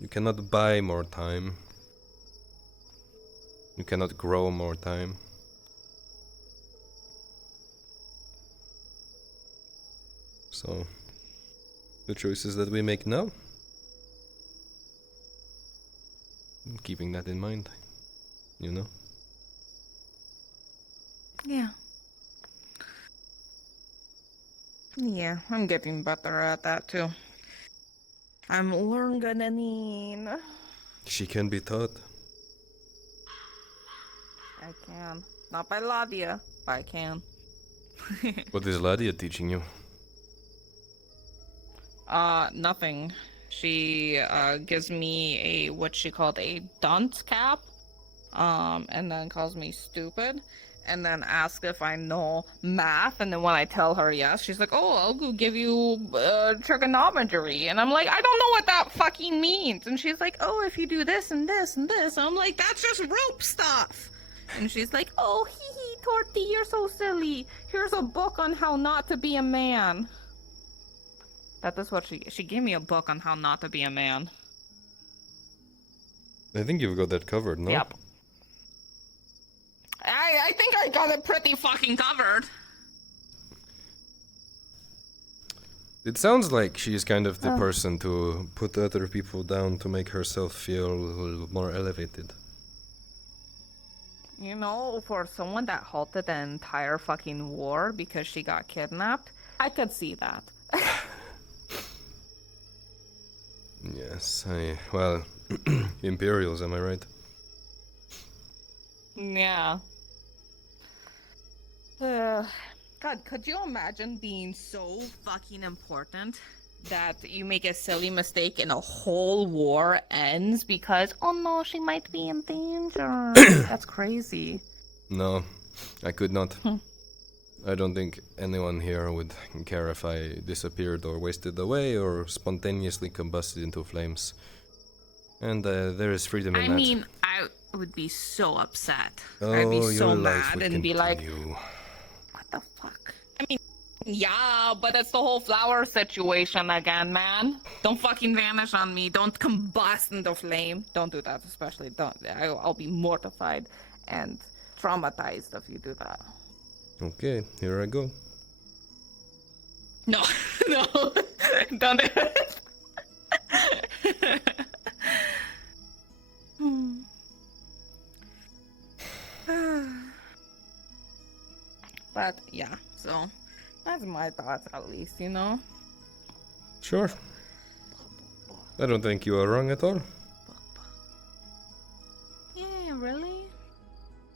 You cannot buy more time. You cannot grow more time. So, the choices that we make now, keeping that in mind, you know? Yeah. Yeah, I'm getting better at that too. I'm learning. She can be taught. I can. Not by Ladia, but I can. What is Ladia teaching you? Nothing. She gives me a what she called a dunce cap, and then calls me stupid, and then asks if I know math, and then when I tell her yes, she's like, "Oh, I'll go give you trigonometry," and I'm like, "I don't know what that fucking means," and she's like, "Oh, if you do this and this and this," I'm like, "That's just rope stuff," and she's like, "Oh, hee hee, Torty, you're so silly. Here's a book on how not to be a man." That is what she gave me a book on how not to be a man. I think you've got that covered, no? Yep. I think I got it pretty fucking covered. It sounds like she's kind of the person to put other people down to make herself feel more elevated. You know, for someone that halted the entire fucking war because she got kidnapped, I could see that. Yes, well, Imperials, am I right? Yeah. God, could you imagine being so fucking important that you make a silly mistake and a whole war ends because, oh no, she might be in danger? That's crazy. No, I could not. I don't think anyone here would care if I disappeared or wasted away or spontaneously combusted into flames. And there is freedom in that. I mean, I would be so upset. Oh, I'd be so your life mad would and be like, continue. what the fuck? I mean, yeah, but it's the whole flower situation again, man. Don't fucking vanish on me. Don't combust into flame. Don't do that, especially. Don't. I'll be mortified and traumatized if you do that. Okay, here I go. No, no, don't do it. But yeah, so that's my thoughts at least, you know? Sure. I don't think you are wrong at all. Yeah, really?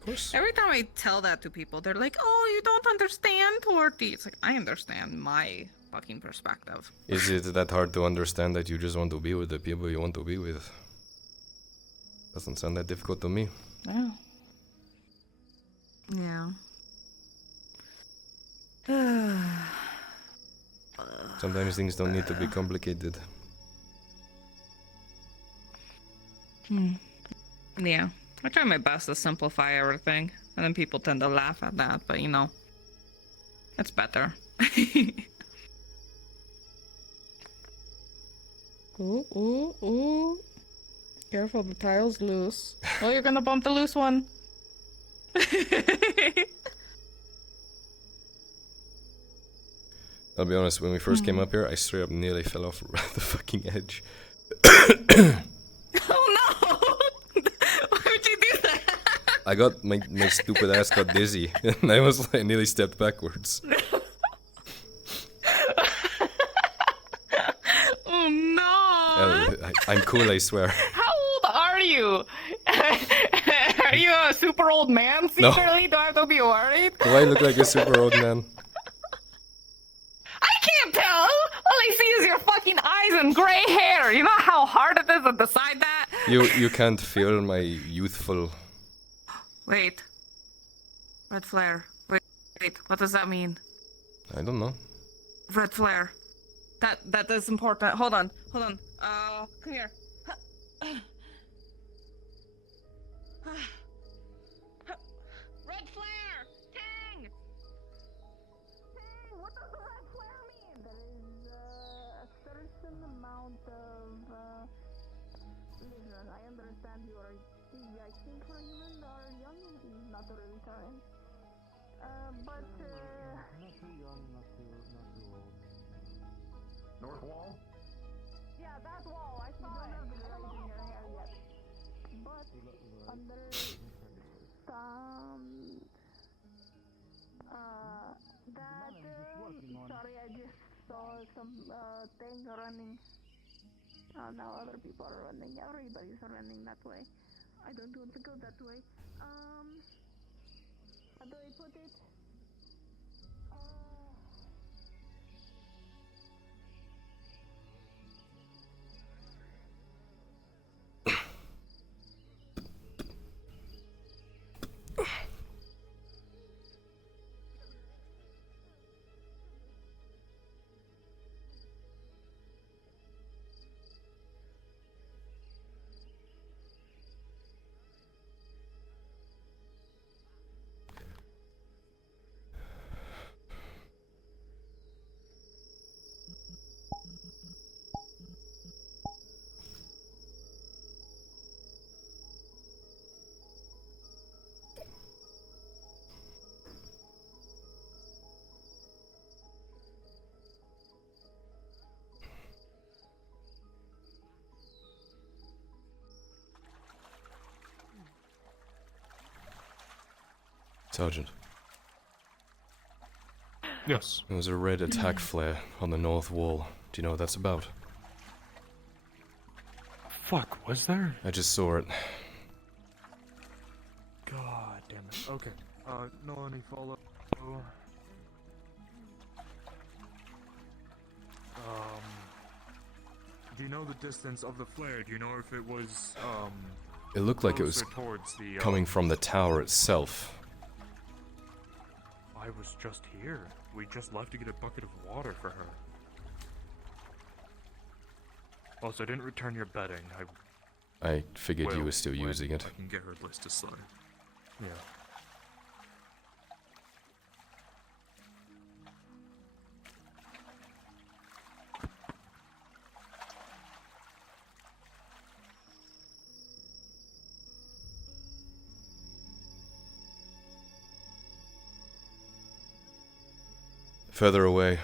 Of course. Every time I tell that to people, they're like, oh, you don't understand, Torty. It's like, I understand my fucking perspective. Is it that hard to understand that you just want to be with the people you want to be with? Doesn't sound that difficult to me. Yeah. Yeah. Sometimes things don't need to be complicated. Yeah. I try my best to simplify everything, and then people tend to laugh at that, but you know, it's better. Ooh, ooh, ooh. Careful, the tile's loose. Oh, you're gonna bump the loose one. I'll be honest, when we first came up here, I straight up nearly fell off the fucking edge. Oh no! Why would you do that? I got my stupid ass got dizzy, and I was like nearly stepped backwards. Oh no! I'm cool, I swear. How old are you? Are you a super old man secretly? Do I have to be worried? Do I look like a super old man? I can't tell! All I see is your fucking eyes and gray hair. You know how hard it is to decide that? You can't feel my youthful. Wait. Red flare. Wait. What does that mean? I don't know. Red flare. That is important. Hold on. Come here. Red flare! Tang! Hey, what does the red flare mean? There is a certain amount of. Listen, I understand you are. I think for a human or young, not really current. But. Not too young, not too old. North wall? Yeah, that wall. I saw it. I don't know how far yet. But under some. Sorry, I just saw some thing running. Now other people are running. Everybody's running that way. I don't want to go that way. How do I put it? Sergeant. Yes. There was a red attack flare on the north wall. Do you know what that's about? Fuck, was there? I just saw it. God damn it. Okay. Nolani, follow. Do you know the distance of the flare? Do you know if it was, It looked like it was towards the, coming from the tower itself. I was just here. We just left to get a bucket of water for her. Also, I didn't return your bedding. I figured you were still using it. I can get her list aside. Yeah. Further away.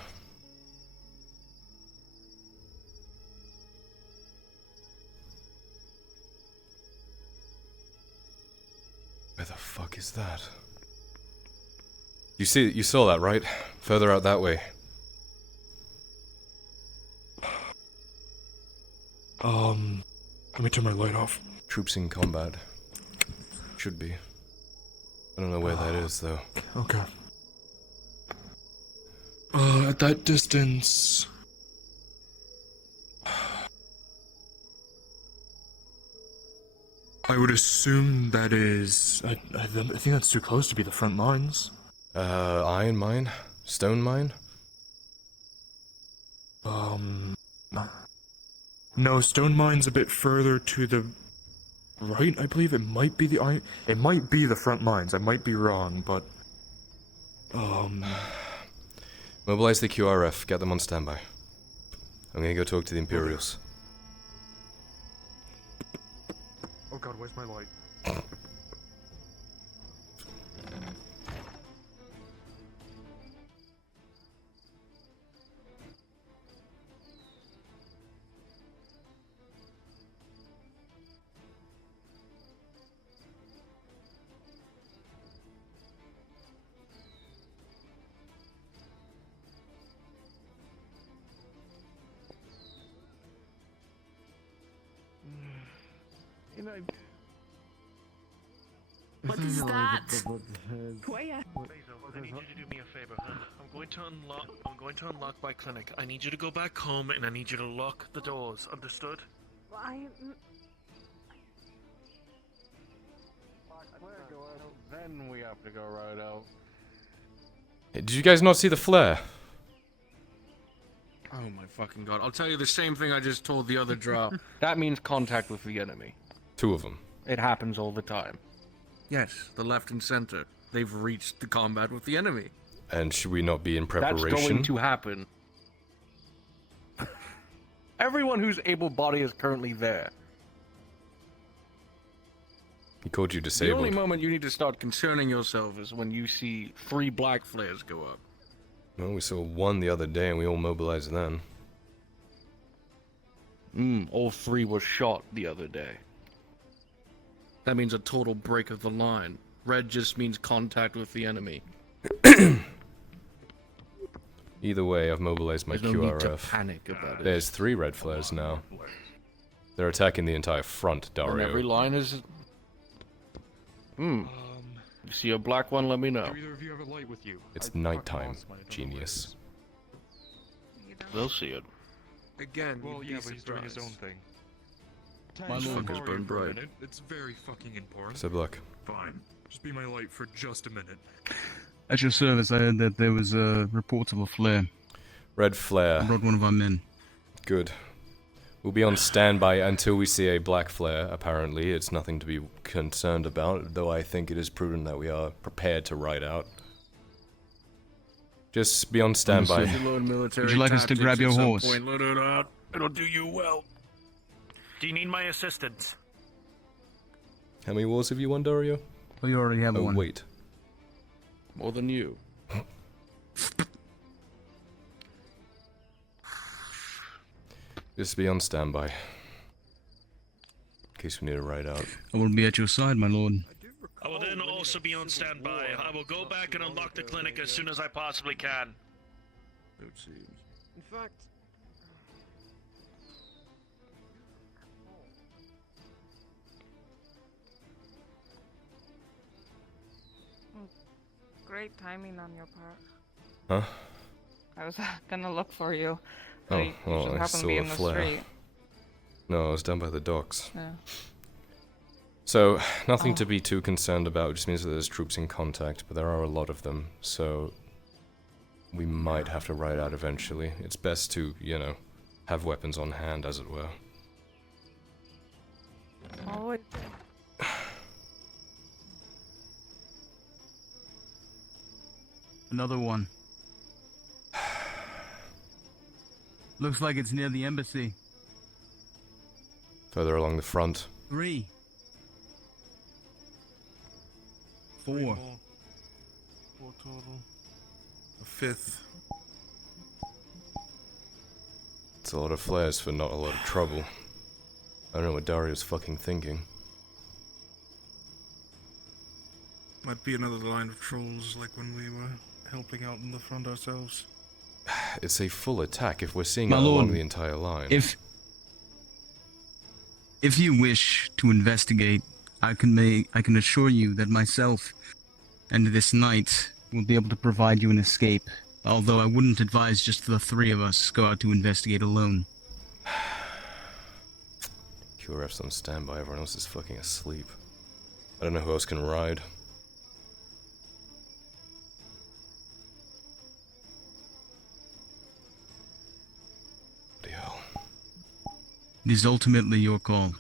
Where the fuck is that? You saw that, right? Further out that way. Let me turn my light off. Troops in combat. Should be. I don't know where that is, though. Okay. At that distance... I would assume that is... I think that's too close to be the front lines. Iron mine? Stone mine? No, stone mine's a bit further to the right, I believe. It might be the iron... It might be the front lines. I might be wrong, but... Mobilize the QRF. Get them on standby. I'm gonna go talk to the Imperials. Oh god, where's my light? What is that? Basil, I need you to do me a favor, huh? I'm going to unlock my clinic. I need you to go back home and I need you to lock the doors. Understood? I Then we have to go right out. Hey, did you guys not see the flare? Oh my fucking god. I'll tell you the same thing I just told the other drow. That means contact with the enemy. 2 of them. It happens all the time. Yes, the left and center. They've reached the combat with the enemy. And should we not be in preparation? That's going to happen. Everyone who's able-bodied is currently there. He called you The disabled. only moment you need to start concerning yourself is when you see 3 black flares go up. Well, we saw 1 the other day and we all mobilized then. All 3 were shot the other day. That means a total break of the line. Red just means contact with the enemy. Either way, I've mobilized my There's no need to QRF. panic about it. There's 3 red flares now. They're attacking the entire front, And Dario. every line is... You see a black one, let me know. Do either of you have a light with you? It's nighttime, genius. They'll see it. Again, Well, you'd yeah, be but he's doing his own surprised. thing. My Just lord has borrow you burned for a bright. minute. It's very fucking important. So look. Fine. Just be my light for just a minute. At your service, I heard that there was a report of a flare. Red I flare. brought one of our men. Good. We'll be on standby until we see a black flare, apparently. It's nothing to be concerned about, though I think it is prudent that we are prepared to ride out. Just be on standby. Would you like us to grab your horse? Let it out. It'll do you well. Do you need my assistance? How many wars have you won, Dario? Oh, you already have Oh, one. wait. More than you. Just be on standby. In case we need to ride out. I will be at your side, my lord. I will then also be on standby. I will go back and unlock the clinic as soon as I possibly can. It seems. In fact, Great timing on your part. Huh? I was gonna look for you. Oh, You well, just I happened to saw be a in the flare. street. No, I was down by the docks. Yeah. So, nothing Oh. to be too concerned about. It just means that there's troops in contact, but there are a lot of them, so we might have to ride out eventually. It's best to, you know, have weapons on hand, as it were. Always. Another one. Looks like it's near the embassy. Further along the front. 3. 4. 4 total. A 5th. It's a lot of flares for not a lot of trouble. I don't know what Dario's fucking thinking. Might be another line of trolls like when we were helping out in the front ourselves. It's a full attack if we're seeing My it along lord, the entire line. If you wish to investigate, I can assure you that myself and this knight will be able to provide you an escape. Although I wouldn't advise just the 3 of us go out to investigate alone. QRF's on standby, everyone else is fucking asleep. I don't know who else can ride. Bloody hell. It is ultimately your call.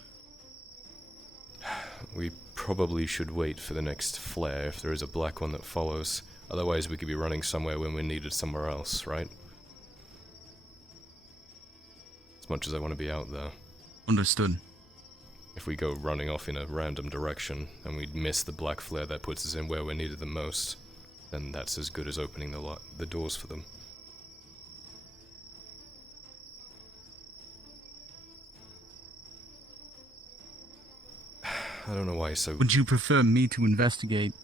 We probably should wait for the next flare if there is a black one that follows. Otherwise we could be running somewhere when we're needed somewhere else, right? As much as I want to be out there. Understood. If we go running off in a random direction and we miss the black flare that puts us in where we're needed the most, then that's as good as opening the doors for them. I don't know why he's so... Would you prefer me to investigate?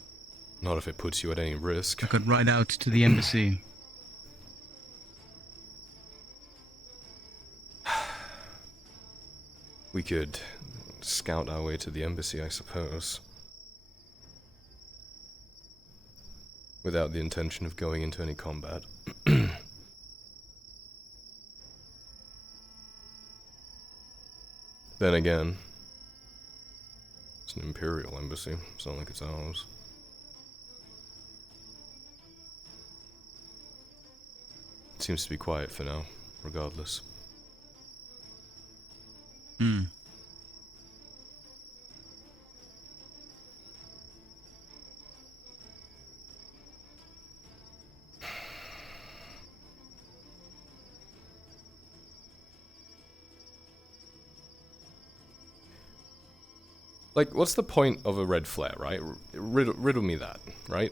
Not if it puts you at any risk. I could ride out to the embassy. We could scout our way to the embassy, I suppose. Without the intention of going into any combat. Then again, it's an Imperial embassy. It's not like it's ours. seems to be quiet for now, regardless. Hmm. Like, what's the point of a red flare, right? Riddle me that, right?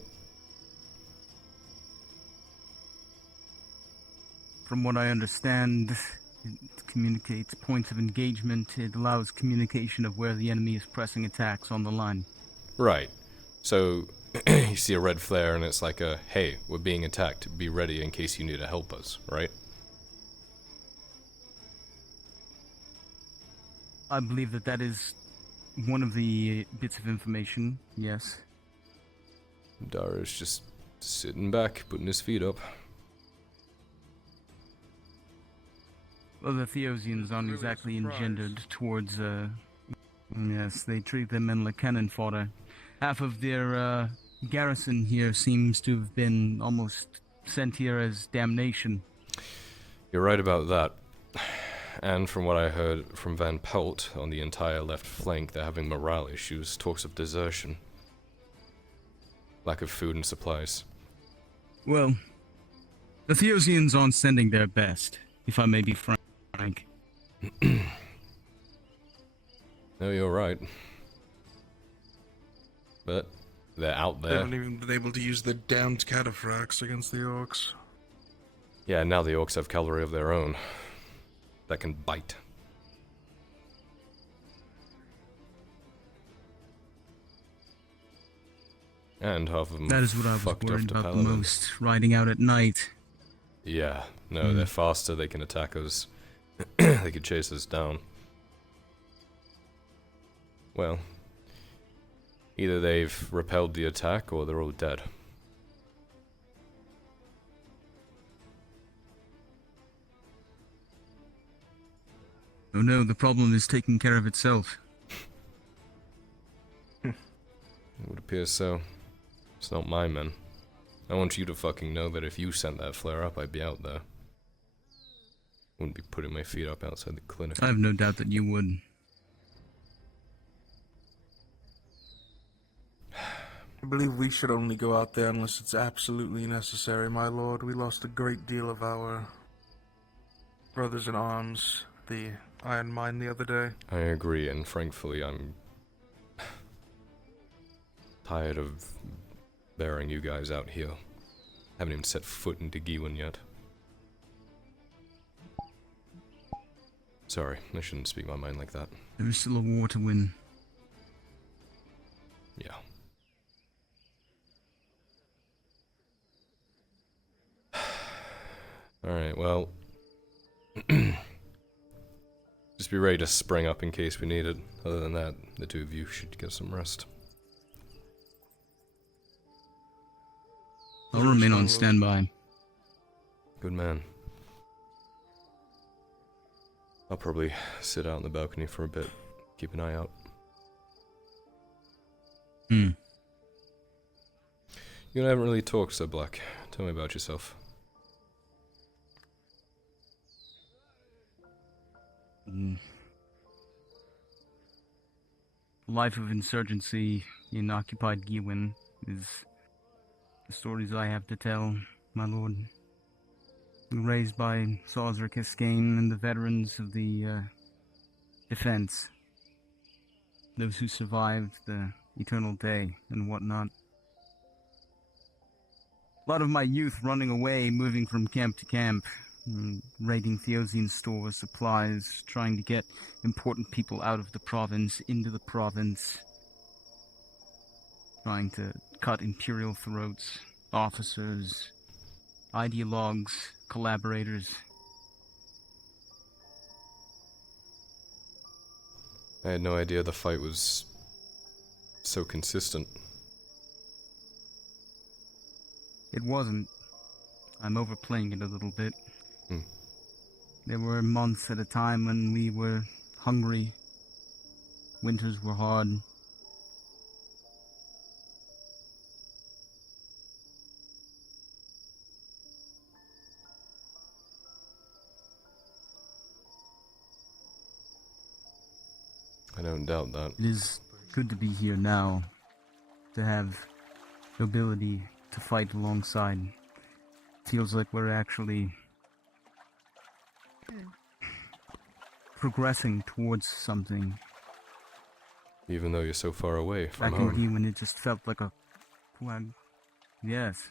From what I understand, it communicates points of engagement. It allows communication of where the enemy is pressing attacks on the line. Right. So, you see a red flare and it's like a, hey, we're being attacked, be ready in case you need to help us, right? I believe that that is one of the bits of information, yes. Dara's just sitting back, putting his feet up. Well, the Theosians aren't exactly engendered towards, yes, they treat them men like cannon fodder. Half of their, garrison here seems to have been almost sent here as damnation. You're right about that. And from what I heard from Van Pelt on the entire left flank, they're having morale issues, talks of desertion. Lack of food and supplies. Well, the Theosians aren't sending their best, if I may be frank. No, you're right. But they're out They there. haven't even been able to use the damned cataphracts against the orcs. Yeah, now the orcs have cavalry of their own that can bite. And half of them That is what I was fucked off worried to about the Paladin. most, riding out at night. Yeah, no, they're faster, they can attack us. They could chase us down. Well, either they've repelled the attack or they're all dead. Oh no, the problem is taking care of itself. It would appear so. It's not my men. I want you to fucking know that if you sent that flare up, I'd be out there. Wouldn't be putting my feet up outside the clinic. I have no doubt that you would. I believe we should only go out there unless it's absolutely necessary, my lord. We lost a great deal of our brothers in arms, the Iron Mine, the other day. I agree, and frankly, I'm tired of bearing you guys out here. Haven't even set foot into Giwan yet. Sorry, I shouldn't speak my mind like that. There is still a war to win. Yeah. Alright, well... just be ready to spring up in case we need it. Other than that, the two of you should get some rest. I'll remain on standby. Good man. I'll probably sit out on the balcony for a bit, keep an eye out. Hmm. You and I haven't really talked, so Black. Tell me about yourself. Life of insurgency in occupied Giwan is the stories I have to tell, my lord. Raised by Sawzer Cascane and the veterans of the defense. Those who survived the Eternal Day and whatnot. A lot of my youth running away, moving from camp to camp, raiding Theosian stores, supplies, trying to get important people out of the province, into the province, trying to cut Imperial throats, officers, ideologues, collaborators. I had no idea the fight was so consistent. It wasn't. I'm overplaying it a little bit. Hmm. There were months at a time when we were hungry. Winters were hard. I don't doubt that. It is good to be here now, to have the ability to fight alongside. Feels like we're actually progressing towards something. Even though you're so far away from Back home. in D when it just felt like a quag. Yes.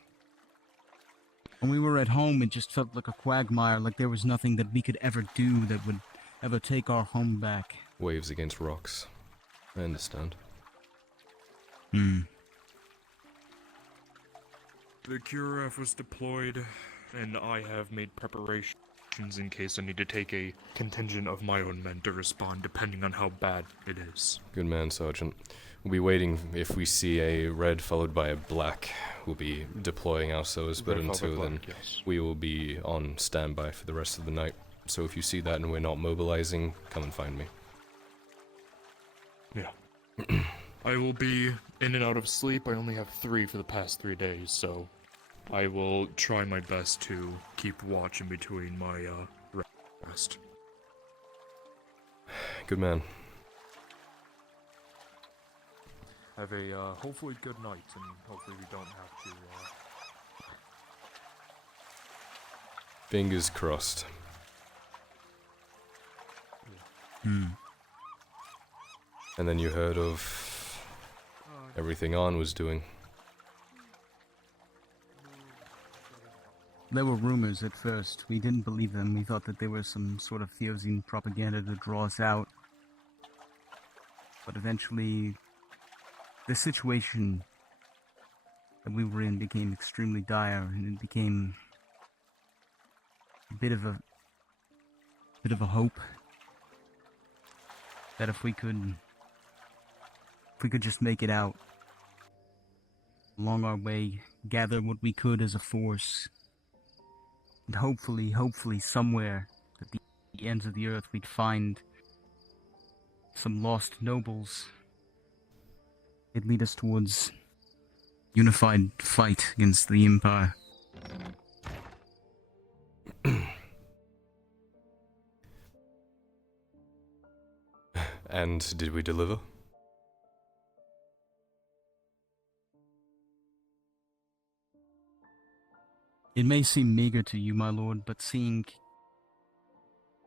When we were at home, it just felt like a quagmire, like there was nothing that we could ever do that would ever take our home back. Waves against rocks. I understand. Hmm. The QRF was deployed, and I have made preparations in case I need to take a contingent of my own men to respond, depending on how bad it is. Good man, Sergeant. We'll be waiting if we see a red followed by a black. We'll be deploying ourselves, but Red followed by until then, black, yes. we will be on standby for the rest of the night. So if you see that and we're not mobilizing, come and find me. Yeah. I will be in and out of sleep. I only have 3 for the past 3 days, so I will try my best to keep watch in between my rest. Good man. Have a hopefully good night, and hopefully we don't have to. Fingers crossed. Hmm. And then you heard of everything On was doing. There were rumors at first. We didn't believe them. We thought that they were some sort of Theosine propaganda to draw us out. But eventually, the situation that we were in became extremely dire, and it became a bit of a hope that if we could just make it out along our way, gather what we could as a force, and hopefully somewhere at the ends of the earth we'd find some lost nobles. It'd lead us towards unified fight against the Empire. And did we deliver? It may seem meager to you, my lord, but seeing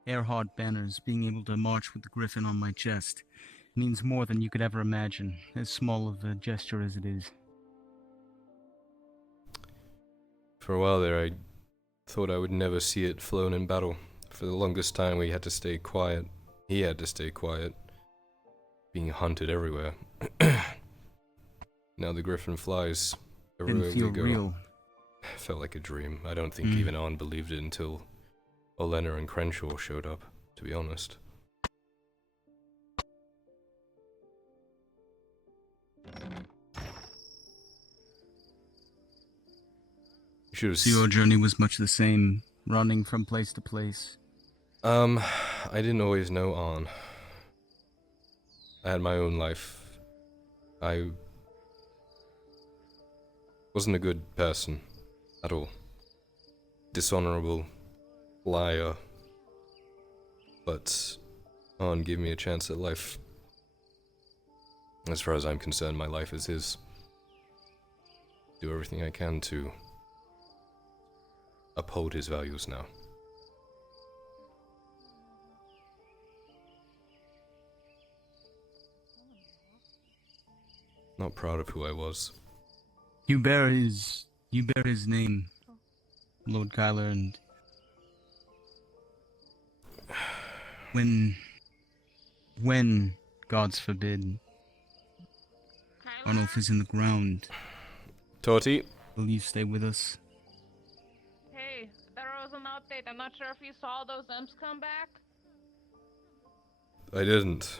Earhart banners, being able to march with the griffin on my chest, means more than you could ever imagine, as small of a gesture as it is. For a while there, I thought I would never see it flown in battle. For the longest time, we had to stay quiet. He had to stay quiet. Being hunted everywhere. Now the griffin flies everywhere Didn't feel we go. real. Felt like a dream. I don't think even On believed it until Olenna and Crenshaw showed up, to be honest. You should have So your journey was much the same, running from place to place. I didn't always know On. I had my own life. I wasn't a good person at all. Dishonorable, liar. But On gave me a chance at life. As far as I'm concerned, my life is his. Do everything I can to uphold his values now. Not proud of who I was. You bear his name, Lord Kyler, and when, gods forbid, Arnulf is in the ground, Torty? will you stay with us? Hey, there was an update. I'm not sure if you saw those imps come back. I didn't.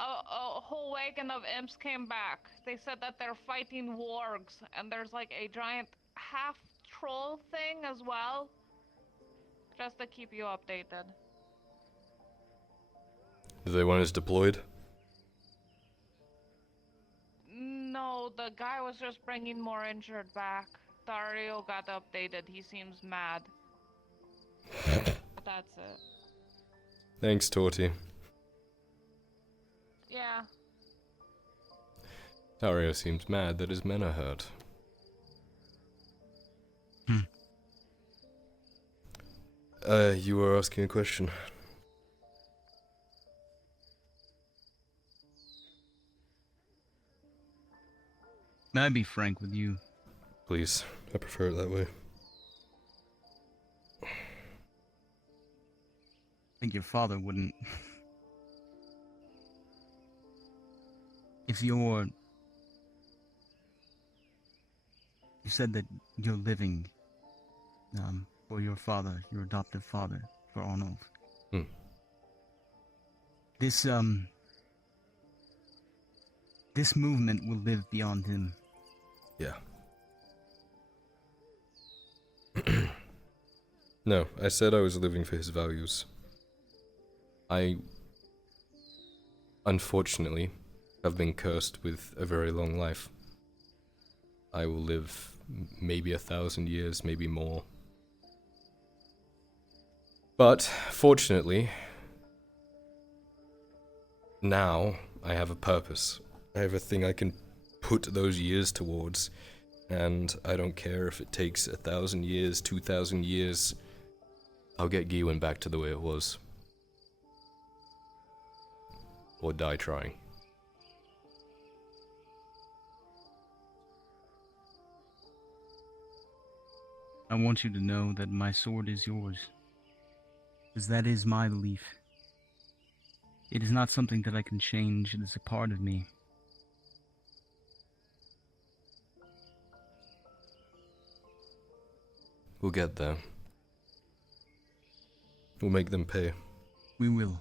A whole wagon of imps came back. They said that they're fighting wargs, and there's like a giant half-troll thing as well. Just to keep you updated. Do they want us deployed? No, the guy was just bringing more injured back. Dario got updated. He seems mad. That's it. Thanks, Torty. Yeah. Dario seems mad that his men are hurt. You were asking a question. May I be frank with you? Please, I prefer it that way. I think your father wouldn't. If you said that you're living, for your father, your adoptive father, for Arnulf. This movement will live beyond him. Yeah. No, I said I was living for his values. I, unfortunately, have been cursed with a very long life. I will live maybe 1,000 years, maybe more. But, fortunately, now I have a purpose. I have a thing I can put those years towards, and I don't care if it takes 1,000 years, 2,000 years. I'll get Gewin back to the way it was. Or die trying. I want you to know that my sword is yours. Because that is my belief. It is not something that I can change, it is a part of me. We'll get there. We'll make them pay. We will.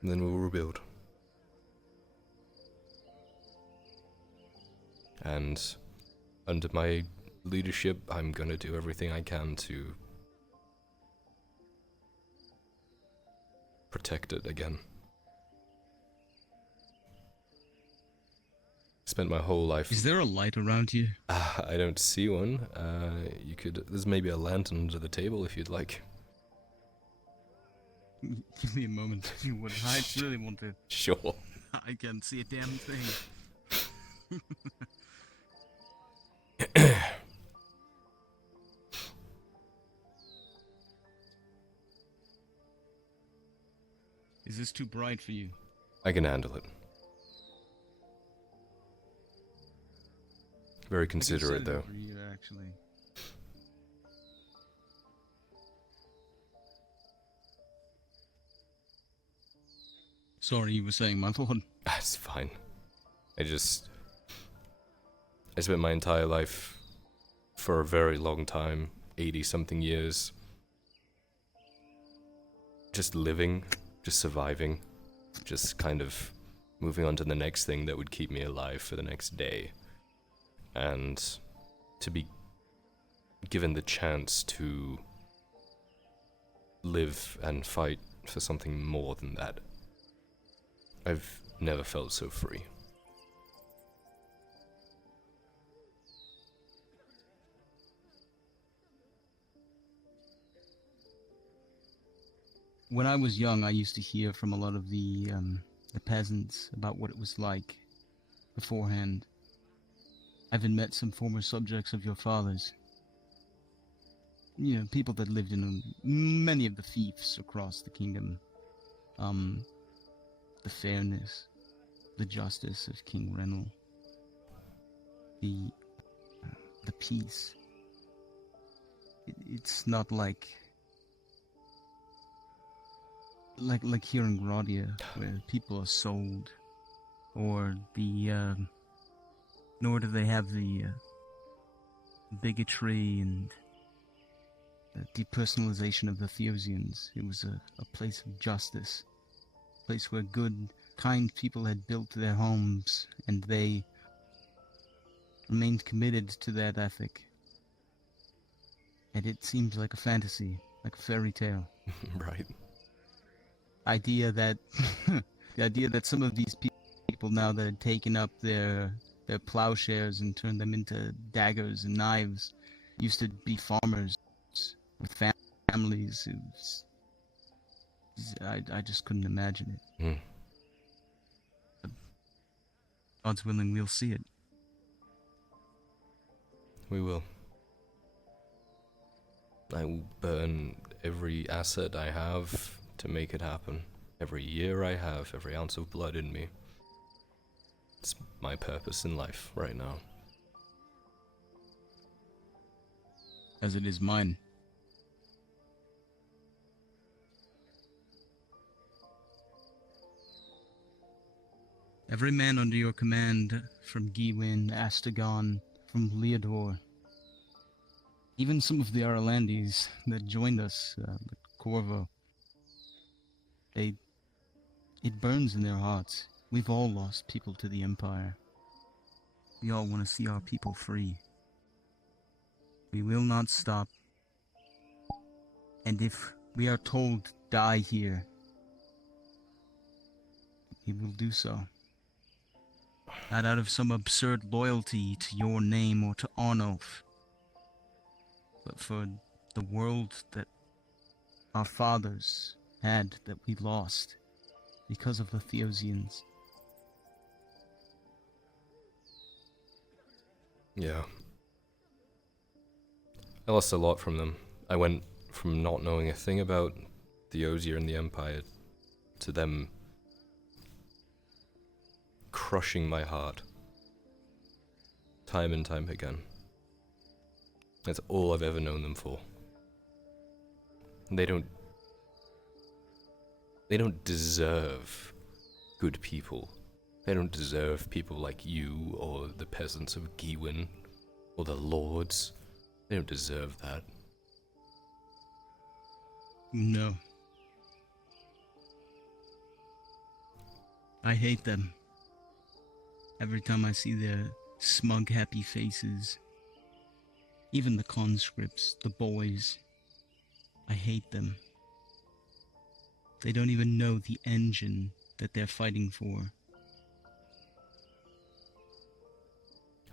And then we'll rebuild. And under my leadership, I'm gonna do everything I can to protect it again. Spent my whole life. Is there a light around you? I don't see one. You could. There's maybe a lantern under the table if you'd like. Give me a moment, if you would. I really want to. Sure. I can't see a damn thing. Is this too bright for you? I can handle it. Very considerate, though. For you, actually. Sorry, you were saying, my lord. That's fine. I spent my entire life, for a very long time, 80-something years, just living, just surviving, just kind of moving on to the next thing that would keep me alive for the next day. And to be given the chance to live and fight for something more than that, I've never felt so free. When I was young, I used to hear from a lot of the peasants about what it was like beforehand. I've even met some former subjects of your father's. You know, people that lived in many of the fiefs across the kingdom. The fairness, the justice of King Renal, the peace. It's not like here in Gradia, where people are sold, or nor do they have the bigotry and depersonalization of the Theosians. It was a place of justice. Place where good, kind people had built their homes, and they remained committed to that ethic. And it seems like a fantasy, like a fairy tale. Right. The idea that some of these people now that had taken up their plowshares and turned them into daggers and knives used to be farmers with families. I just couldn't imagine it. God's willing, we'll see it. We will. I will burn every asset I have to make it happen. Every year I have, every ounce of blood in me. It's my purpose in life right now. As it is mine. Every man under your command, from Gewyn, Astagon, from Leodor, even some of the Arlandis that joined us, like Corvo, it burns in their hearts. We've all lost people to the Empire. We all want to see our people free. We will not stop. And if we are told die here, we will do so. Not out of some absurd loyalty to your name or to Arnulf, but for the world that our fathers had that we lost because of the Theosians. Yeah. I lost a lot from them. I went from not knowing a thing about Theosia and the Empire to them crushing my heart. Time and time again. That's all I've ever known them for. They don't deserve good people. They don't deserve people like you or the peasants of Gewyn or the lords. They don't deserve that. No. I hate them. Every time I see their smug, happy faces. Even the conscripts, the boys. I hate them. They don't even know the engine that they're fighting for.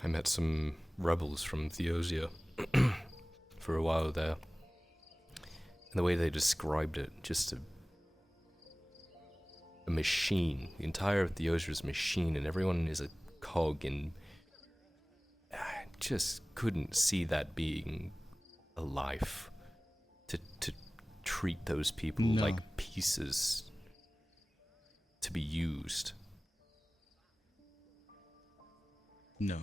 I met some rebels from Theosia for a while there. And the way they described it, just a machine. The entire Theosia is a machine, and everyone is a cog, and I just couldn't see that being a life. To treat those people like pieces to be used. No.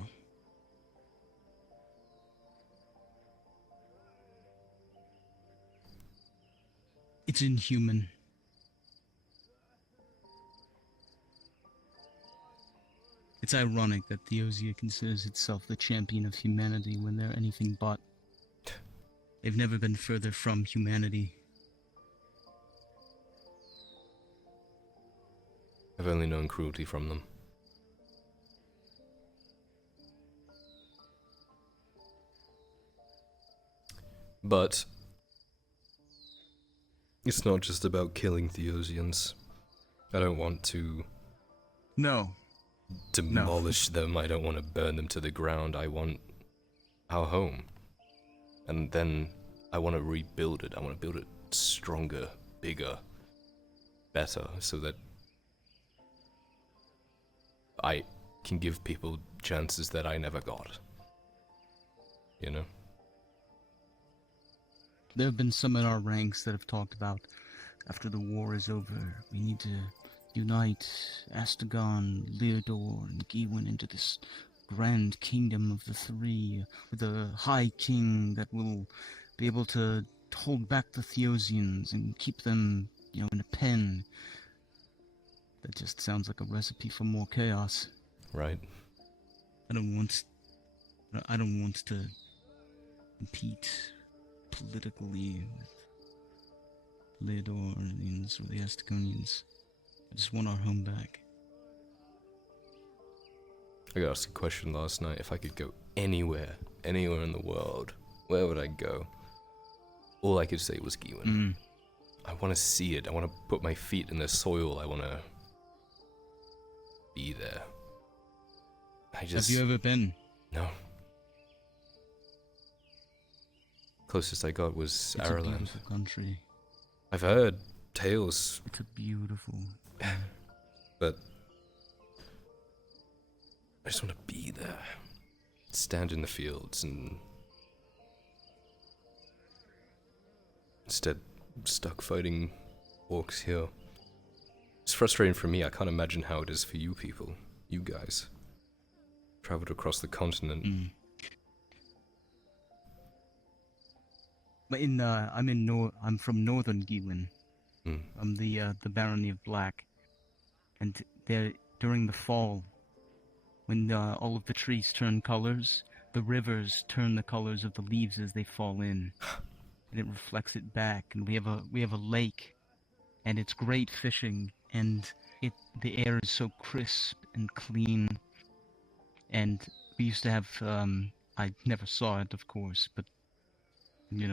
It's inhuman. It's ironic that Theosia considers itself the champion of humanity when they're anything but. They've never been further from humanity. I've only known cruelty from them. But it's not just about killing Theosians. I don't want to demolish them. I don't want to burn them to the ground. I want our home. And then I want to rebuild it. I want to build it stronger, bigger, better, so that I can give people chances that I never got. You know? There have been some in our ranks that have talked about, after the war is over, we need to unite Astagon, Leodor, and Gewyn into this grand kingdom of the three, with a high king that will be able to hold back the Theosians and keep them, in a pen. That just sounds like a recipe for more chaos. Right. I don't want to compete politically with Leodorians or the Astagonians. I just want our home back. I got asked a question last night. If I could go anywhere in the world, where would I go? All I could say was Gewyn. I want to see it. I want to put my feet in the soil. I want to be there. Have you ever been? No. Closest I got was It's Ireland. a beautiful country. I've heard tales. It's a beautiful. But I just want to be there. Stand in the fields and... Instead, stuck fighting orcs here. It's frustrating for me. I can't imagine how it is for you people. You guys. Traveled across the continent. But I'm from northern Gewin. I'm the Barony of Black. And there, during the fall, when all of the trees turn colors, the rivers turn the colors of the leaves as they fall in. And it reflects it back, and we have a lake, and it's great fishing, and the air is so crisp and clean. And we used to have I never saw it, of course, but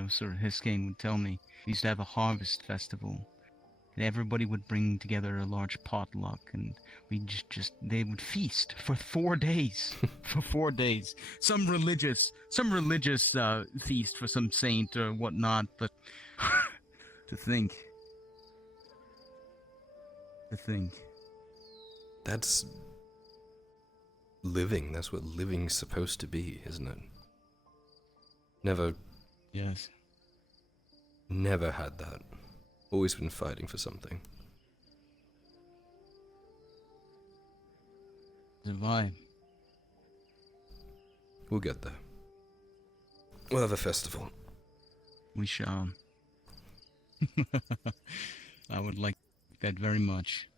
Sir Hiskane would tell me, we used to have a harvest festival, and everybody would bring together a large potluck, and they would feast for 4 days. For 4 days. Some religious feast for some saint or whatnot, but to think. That's living. That's what living's supposed to be, isn't it? Yes. Never had that. Always been fighting for something. Survive. We'll get there. We'll have a festival. We shall. I would like that very much.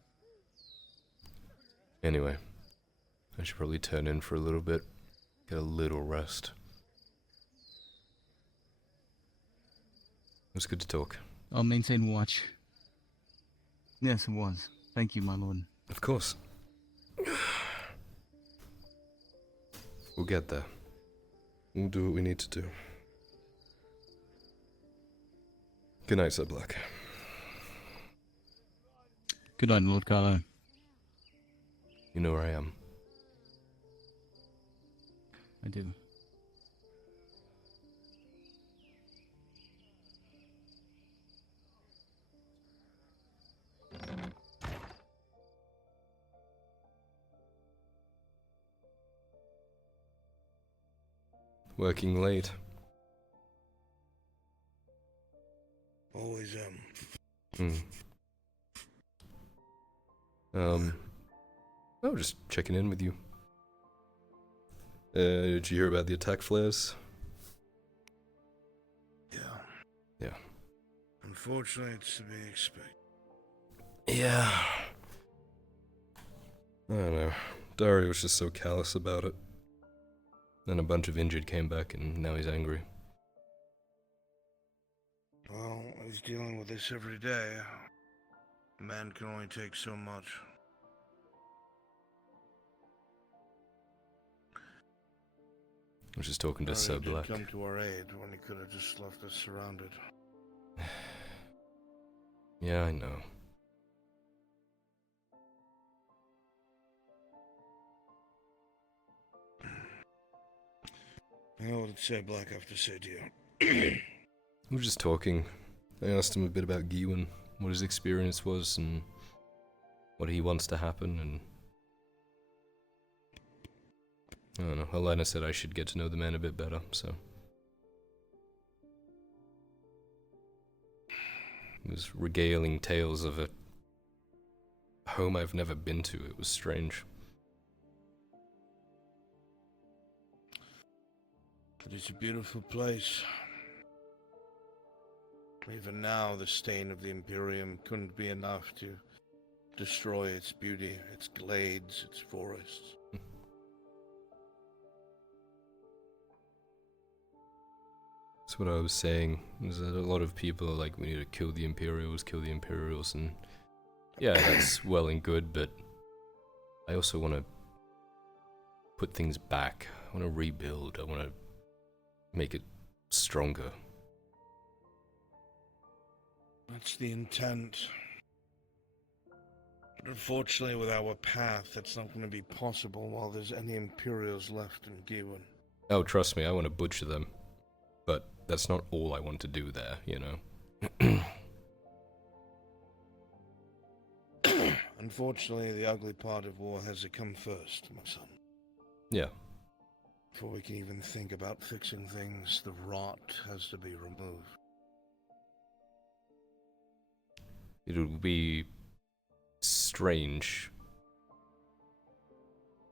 Anyway, I should probably turn in for a little bit. Get a little rest. It was good to talk. I'll maintain watch. Yes, it was. Thank you, my lord. Of course. We'll get there. We'll do what we need to do. Good night, Sir Black. Good night, Lord Carlo. You know where I am. I do. Working late. Always Oh, just checking in with you. Did you hear about the attack flares? Yeah. Unfortunately, it's to be expected. Yeah. I don't know. Dario was just so callous about it. Then a bunch of injured came back, and now he's angry. Well, he's dealing with this every day. A man can only take so much. I was just talking to Sir Black. Come to our aid when he could have just left us surrounded. Yeah, I know. What did Sir Black have to say to you? We were just talking. I asked him a bit about Gewin, what his experience was, and what he wants to happen, and... I don't know, Helena said I should get to know the man a bit better, so... He was regaling tales of a home I've never been to. It was strange. But it's a beautiful place. Even now, the stain of the Imperium couldn't be enough to destroy its beauty, its glades, its forests. That's what I was saying, is that a lot of people are like, we need to kill the Imperials, and yeah, that's well and good, but I also want to put things back. I want to rebuild. I want to make it stronger. That's the intent. But unfortunately, with our path, that's not going to be possible while there's any Imperials left in Gewin. Oh, trust me, I want to butcher them. But that's not all I want to do there, you know? Unfortunately, the ugly part of war has to come first, my son. Yeah. Before we can even think about fixing things, the rot has to be removed. It would be strange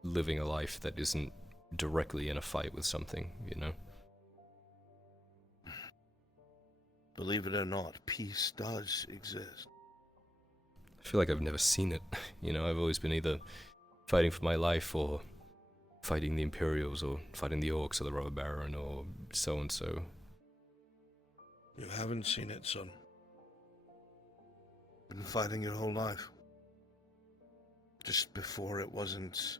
living a life that isn't directly in a fight with something, you know? Believe it or not, peace does exist. I feel like I've never seen it. You know, I've always been either fighting for my life or fighting the Imperials or fighting the Orcs or the Robber Baron or so and so. You haven't seen it, son. Been fighting your whole life. Just before it wasn't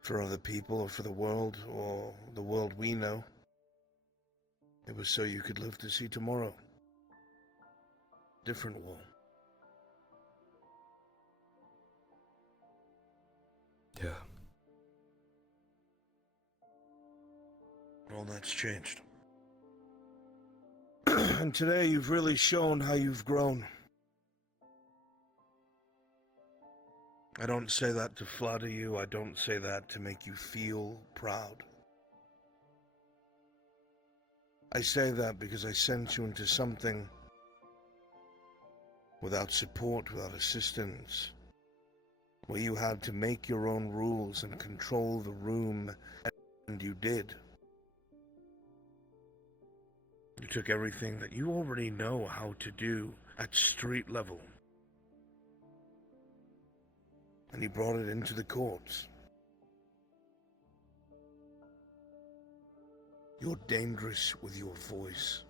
for other people or for the world or the world we know. It was so you could live to see tomorrow. Different war. Yeah. All that's changed. And today you've really shown how you've grown. I don't say that to flatter you. I don't say that to make you feel proud. I say that because I sent you into something without support, without assistance, where you had to make your own rules and control the room, and you did. You took everything that you already know how to do at street level, and you brought it into the courts. You're dangerous with your voice,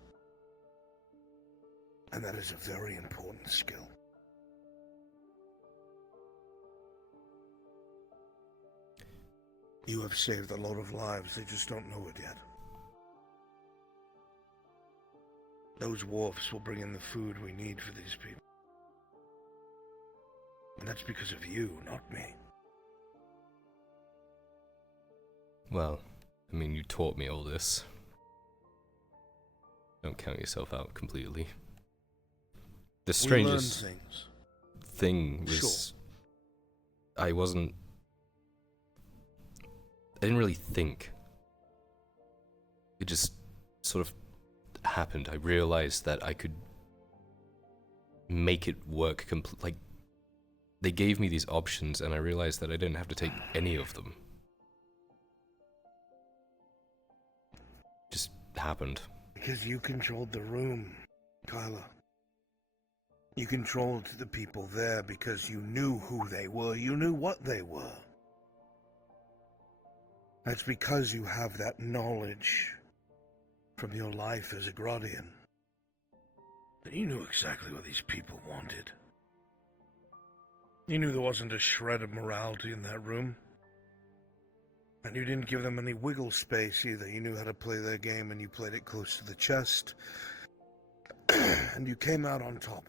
and that is a very important skill. You have saved a lot of lives, they just don't know it yet. Those wharfs will bring in the food we need for these people. And that's because of you, not me. Well, I mean, you taught me all this. Don't count yourself out completely. The strangest thing was... I didn't really think. It just sort of happened. I realized that I could make it work like, they gave me these options and I realized that I didn't have to take any of them. Just happened. Because you controlled the room, Kyla. You controlled the people there because you knew who they were, you knew what they were. That's because you have that knowledge from your life as a Gradian. That you knew exactly what these people wanted. You knew there wasn't a shred of morality in that room. And you didn't give them any wiggle space either. You knew how to play their game and you played it close to the chest. And you came out on top.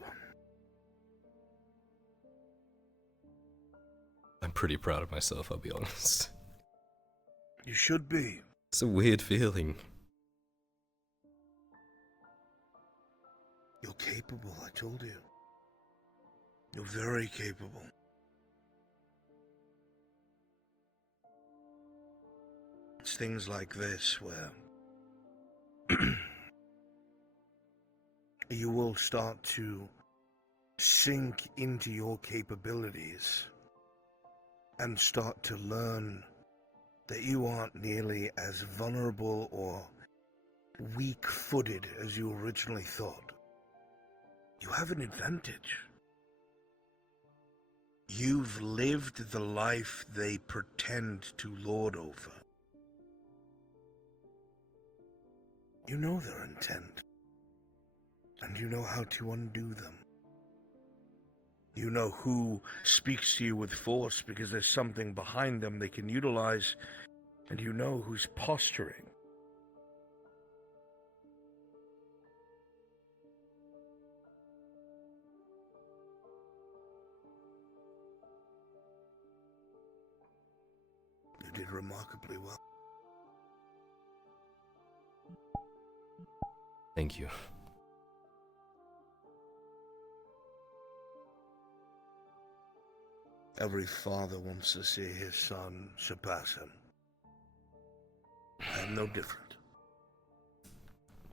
I'm pretty proud of myself, I'll be honest. You should be. It's a weird feeling. You're capable, I told you. You're very capable. It's things like this where you will start to sink into your capabilities and start to learn that you aren't nearly as vulnerable or weak-footed as you originally thought. You have an advantage. You've lived the life they pretend to lord over. You know their intent, and you know how to undo them. You know who speaks to you with force because there's something behind them they can utilize, and you know who's posturing. You did remarkably well. Thank you. Every father wants to see his son surpass him. am no different.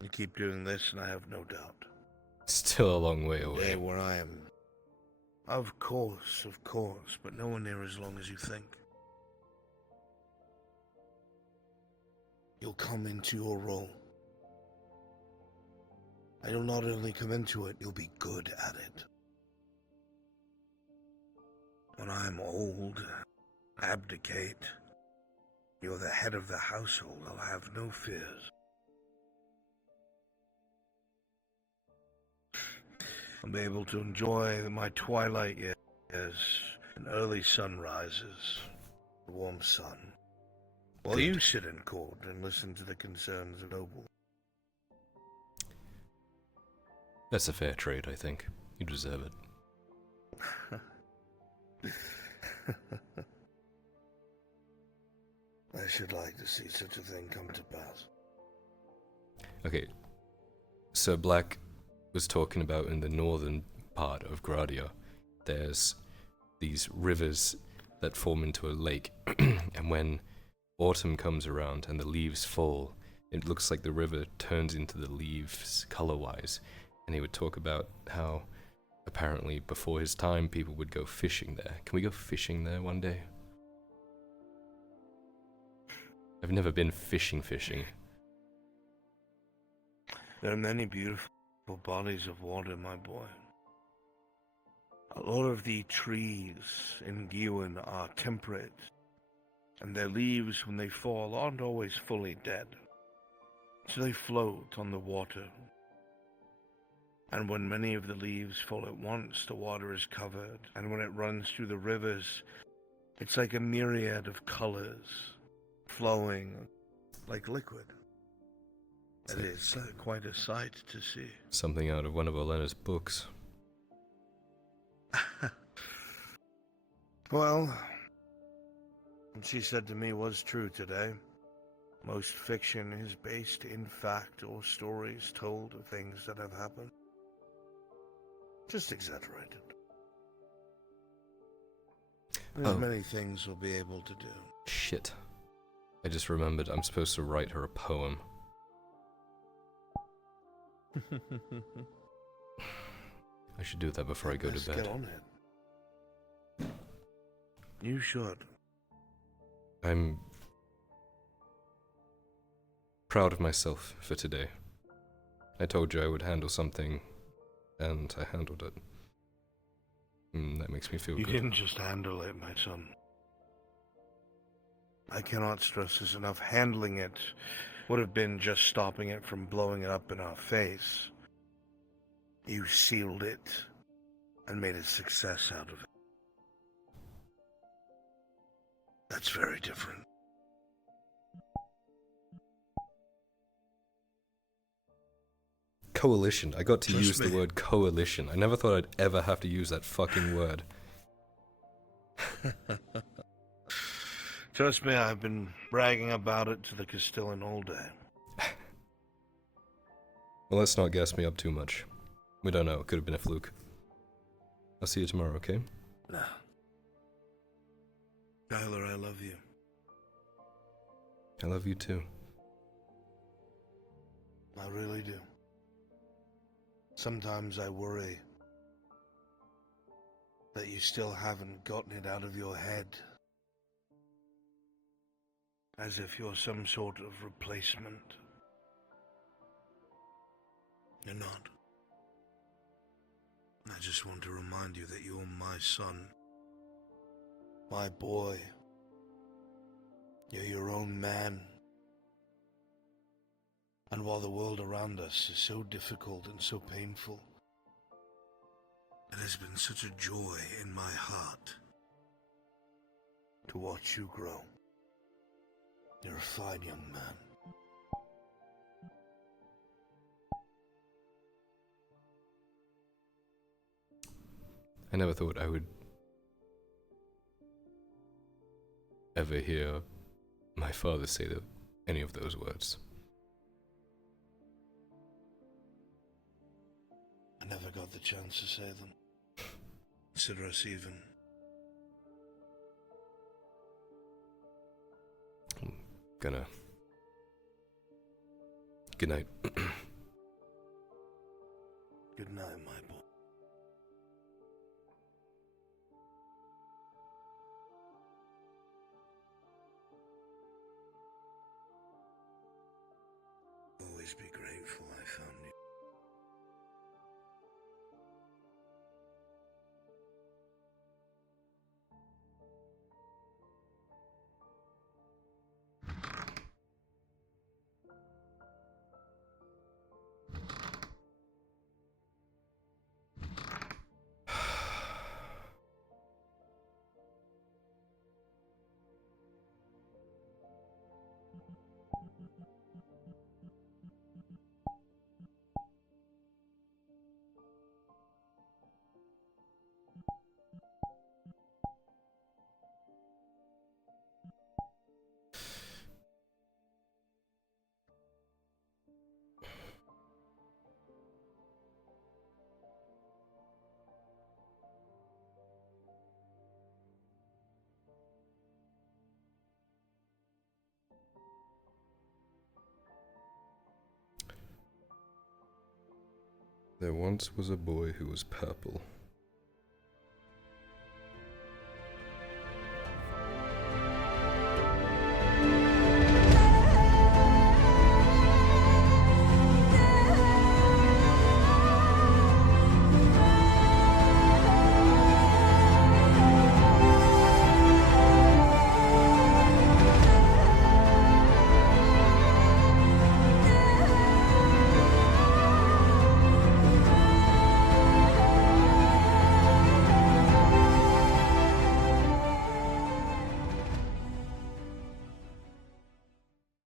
You keep doing this, and I have no doubt. Still a long way Day away. where I am. Of course, but nowhere near as long as you think. You'll come into your role. And you'll not only come into it, you'll be good at it. When I'm old, abdicate, you're the head of the household, I'll have no fears. I'll be able to enjoy my twilight years and early sunrises, the warm sun, while you sit in court and listen to the concerns of nobles. That's a fair trade, I think. You deserve it. I should like to see such a thing come to pass. Okay, so Black was talking about in the northern part of Gradia, there's these rivers that form into a lake, and when autumn comes around and the leaves fall, it looks like the river turns into the leaves color-wise, and he would talk about how apparently before his time people would go fishing there. Can we go fishing there one day? I've never been fishing. There are many beautiful bodies of water, my boy. A lot of the trees in Guyuan are temperate, and their leaves, when they fall, aren't always fully dead. So they float on the water. And when many of the leaves fall at once, the water is covered, and when it runs through the rivers, it's like a myriad of colors, flowing like liquid. It is quite a sight to see. Something out of one of Olena's books. Well, what she said to me was true today. Most fiction is based in fact or stories told of things that have happened. Just exaggerated. There's many things we'll be able to do. Shit. I just remembered I'm supposed to write her a poem. I should do that before I go to bed. Get on it. You should. I'm proud of myself for today. I told you I would handle something, and I handled it. That makes me feel You good. didn't just handle it, my son. I cannot stress this enough. Handling it would have been just stopping it from blowing it up in our face. You sealed it and made a success out of it. That's very different. Coalition. I got to Trust use the me. word coalition. I never thought I'd ever have to use that fucking word. Trust me, I've been bragging about it to the Castellan all day. Well, let's not gas me up too much. We don't know. It could have been a fluke. I'll see you tomorrow, okay? No. Tyler, I love you. I love you too. I really do. Sometimes I worry that you still haven't gotten it out of your head. As if you're some sort of replacement. You're not. I just want to remind you that you're my son. My boy. You're your own man. And while the world around us is so difficult and so painful, it has been such a joy in my heart to watch you grow. You're a fine young man. I never thought I would ever hear my father say any of those words. I never got the chance to say them. Consider us even. Gonna Good night. Good night, my boy. Always be grateful I found you. There once was a boy who was purple.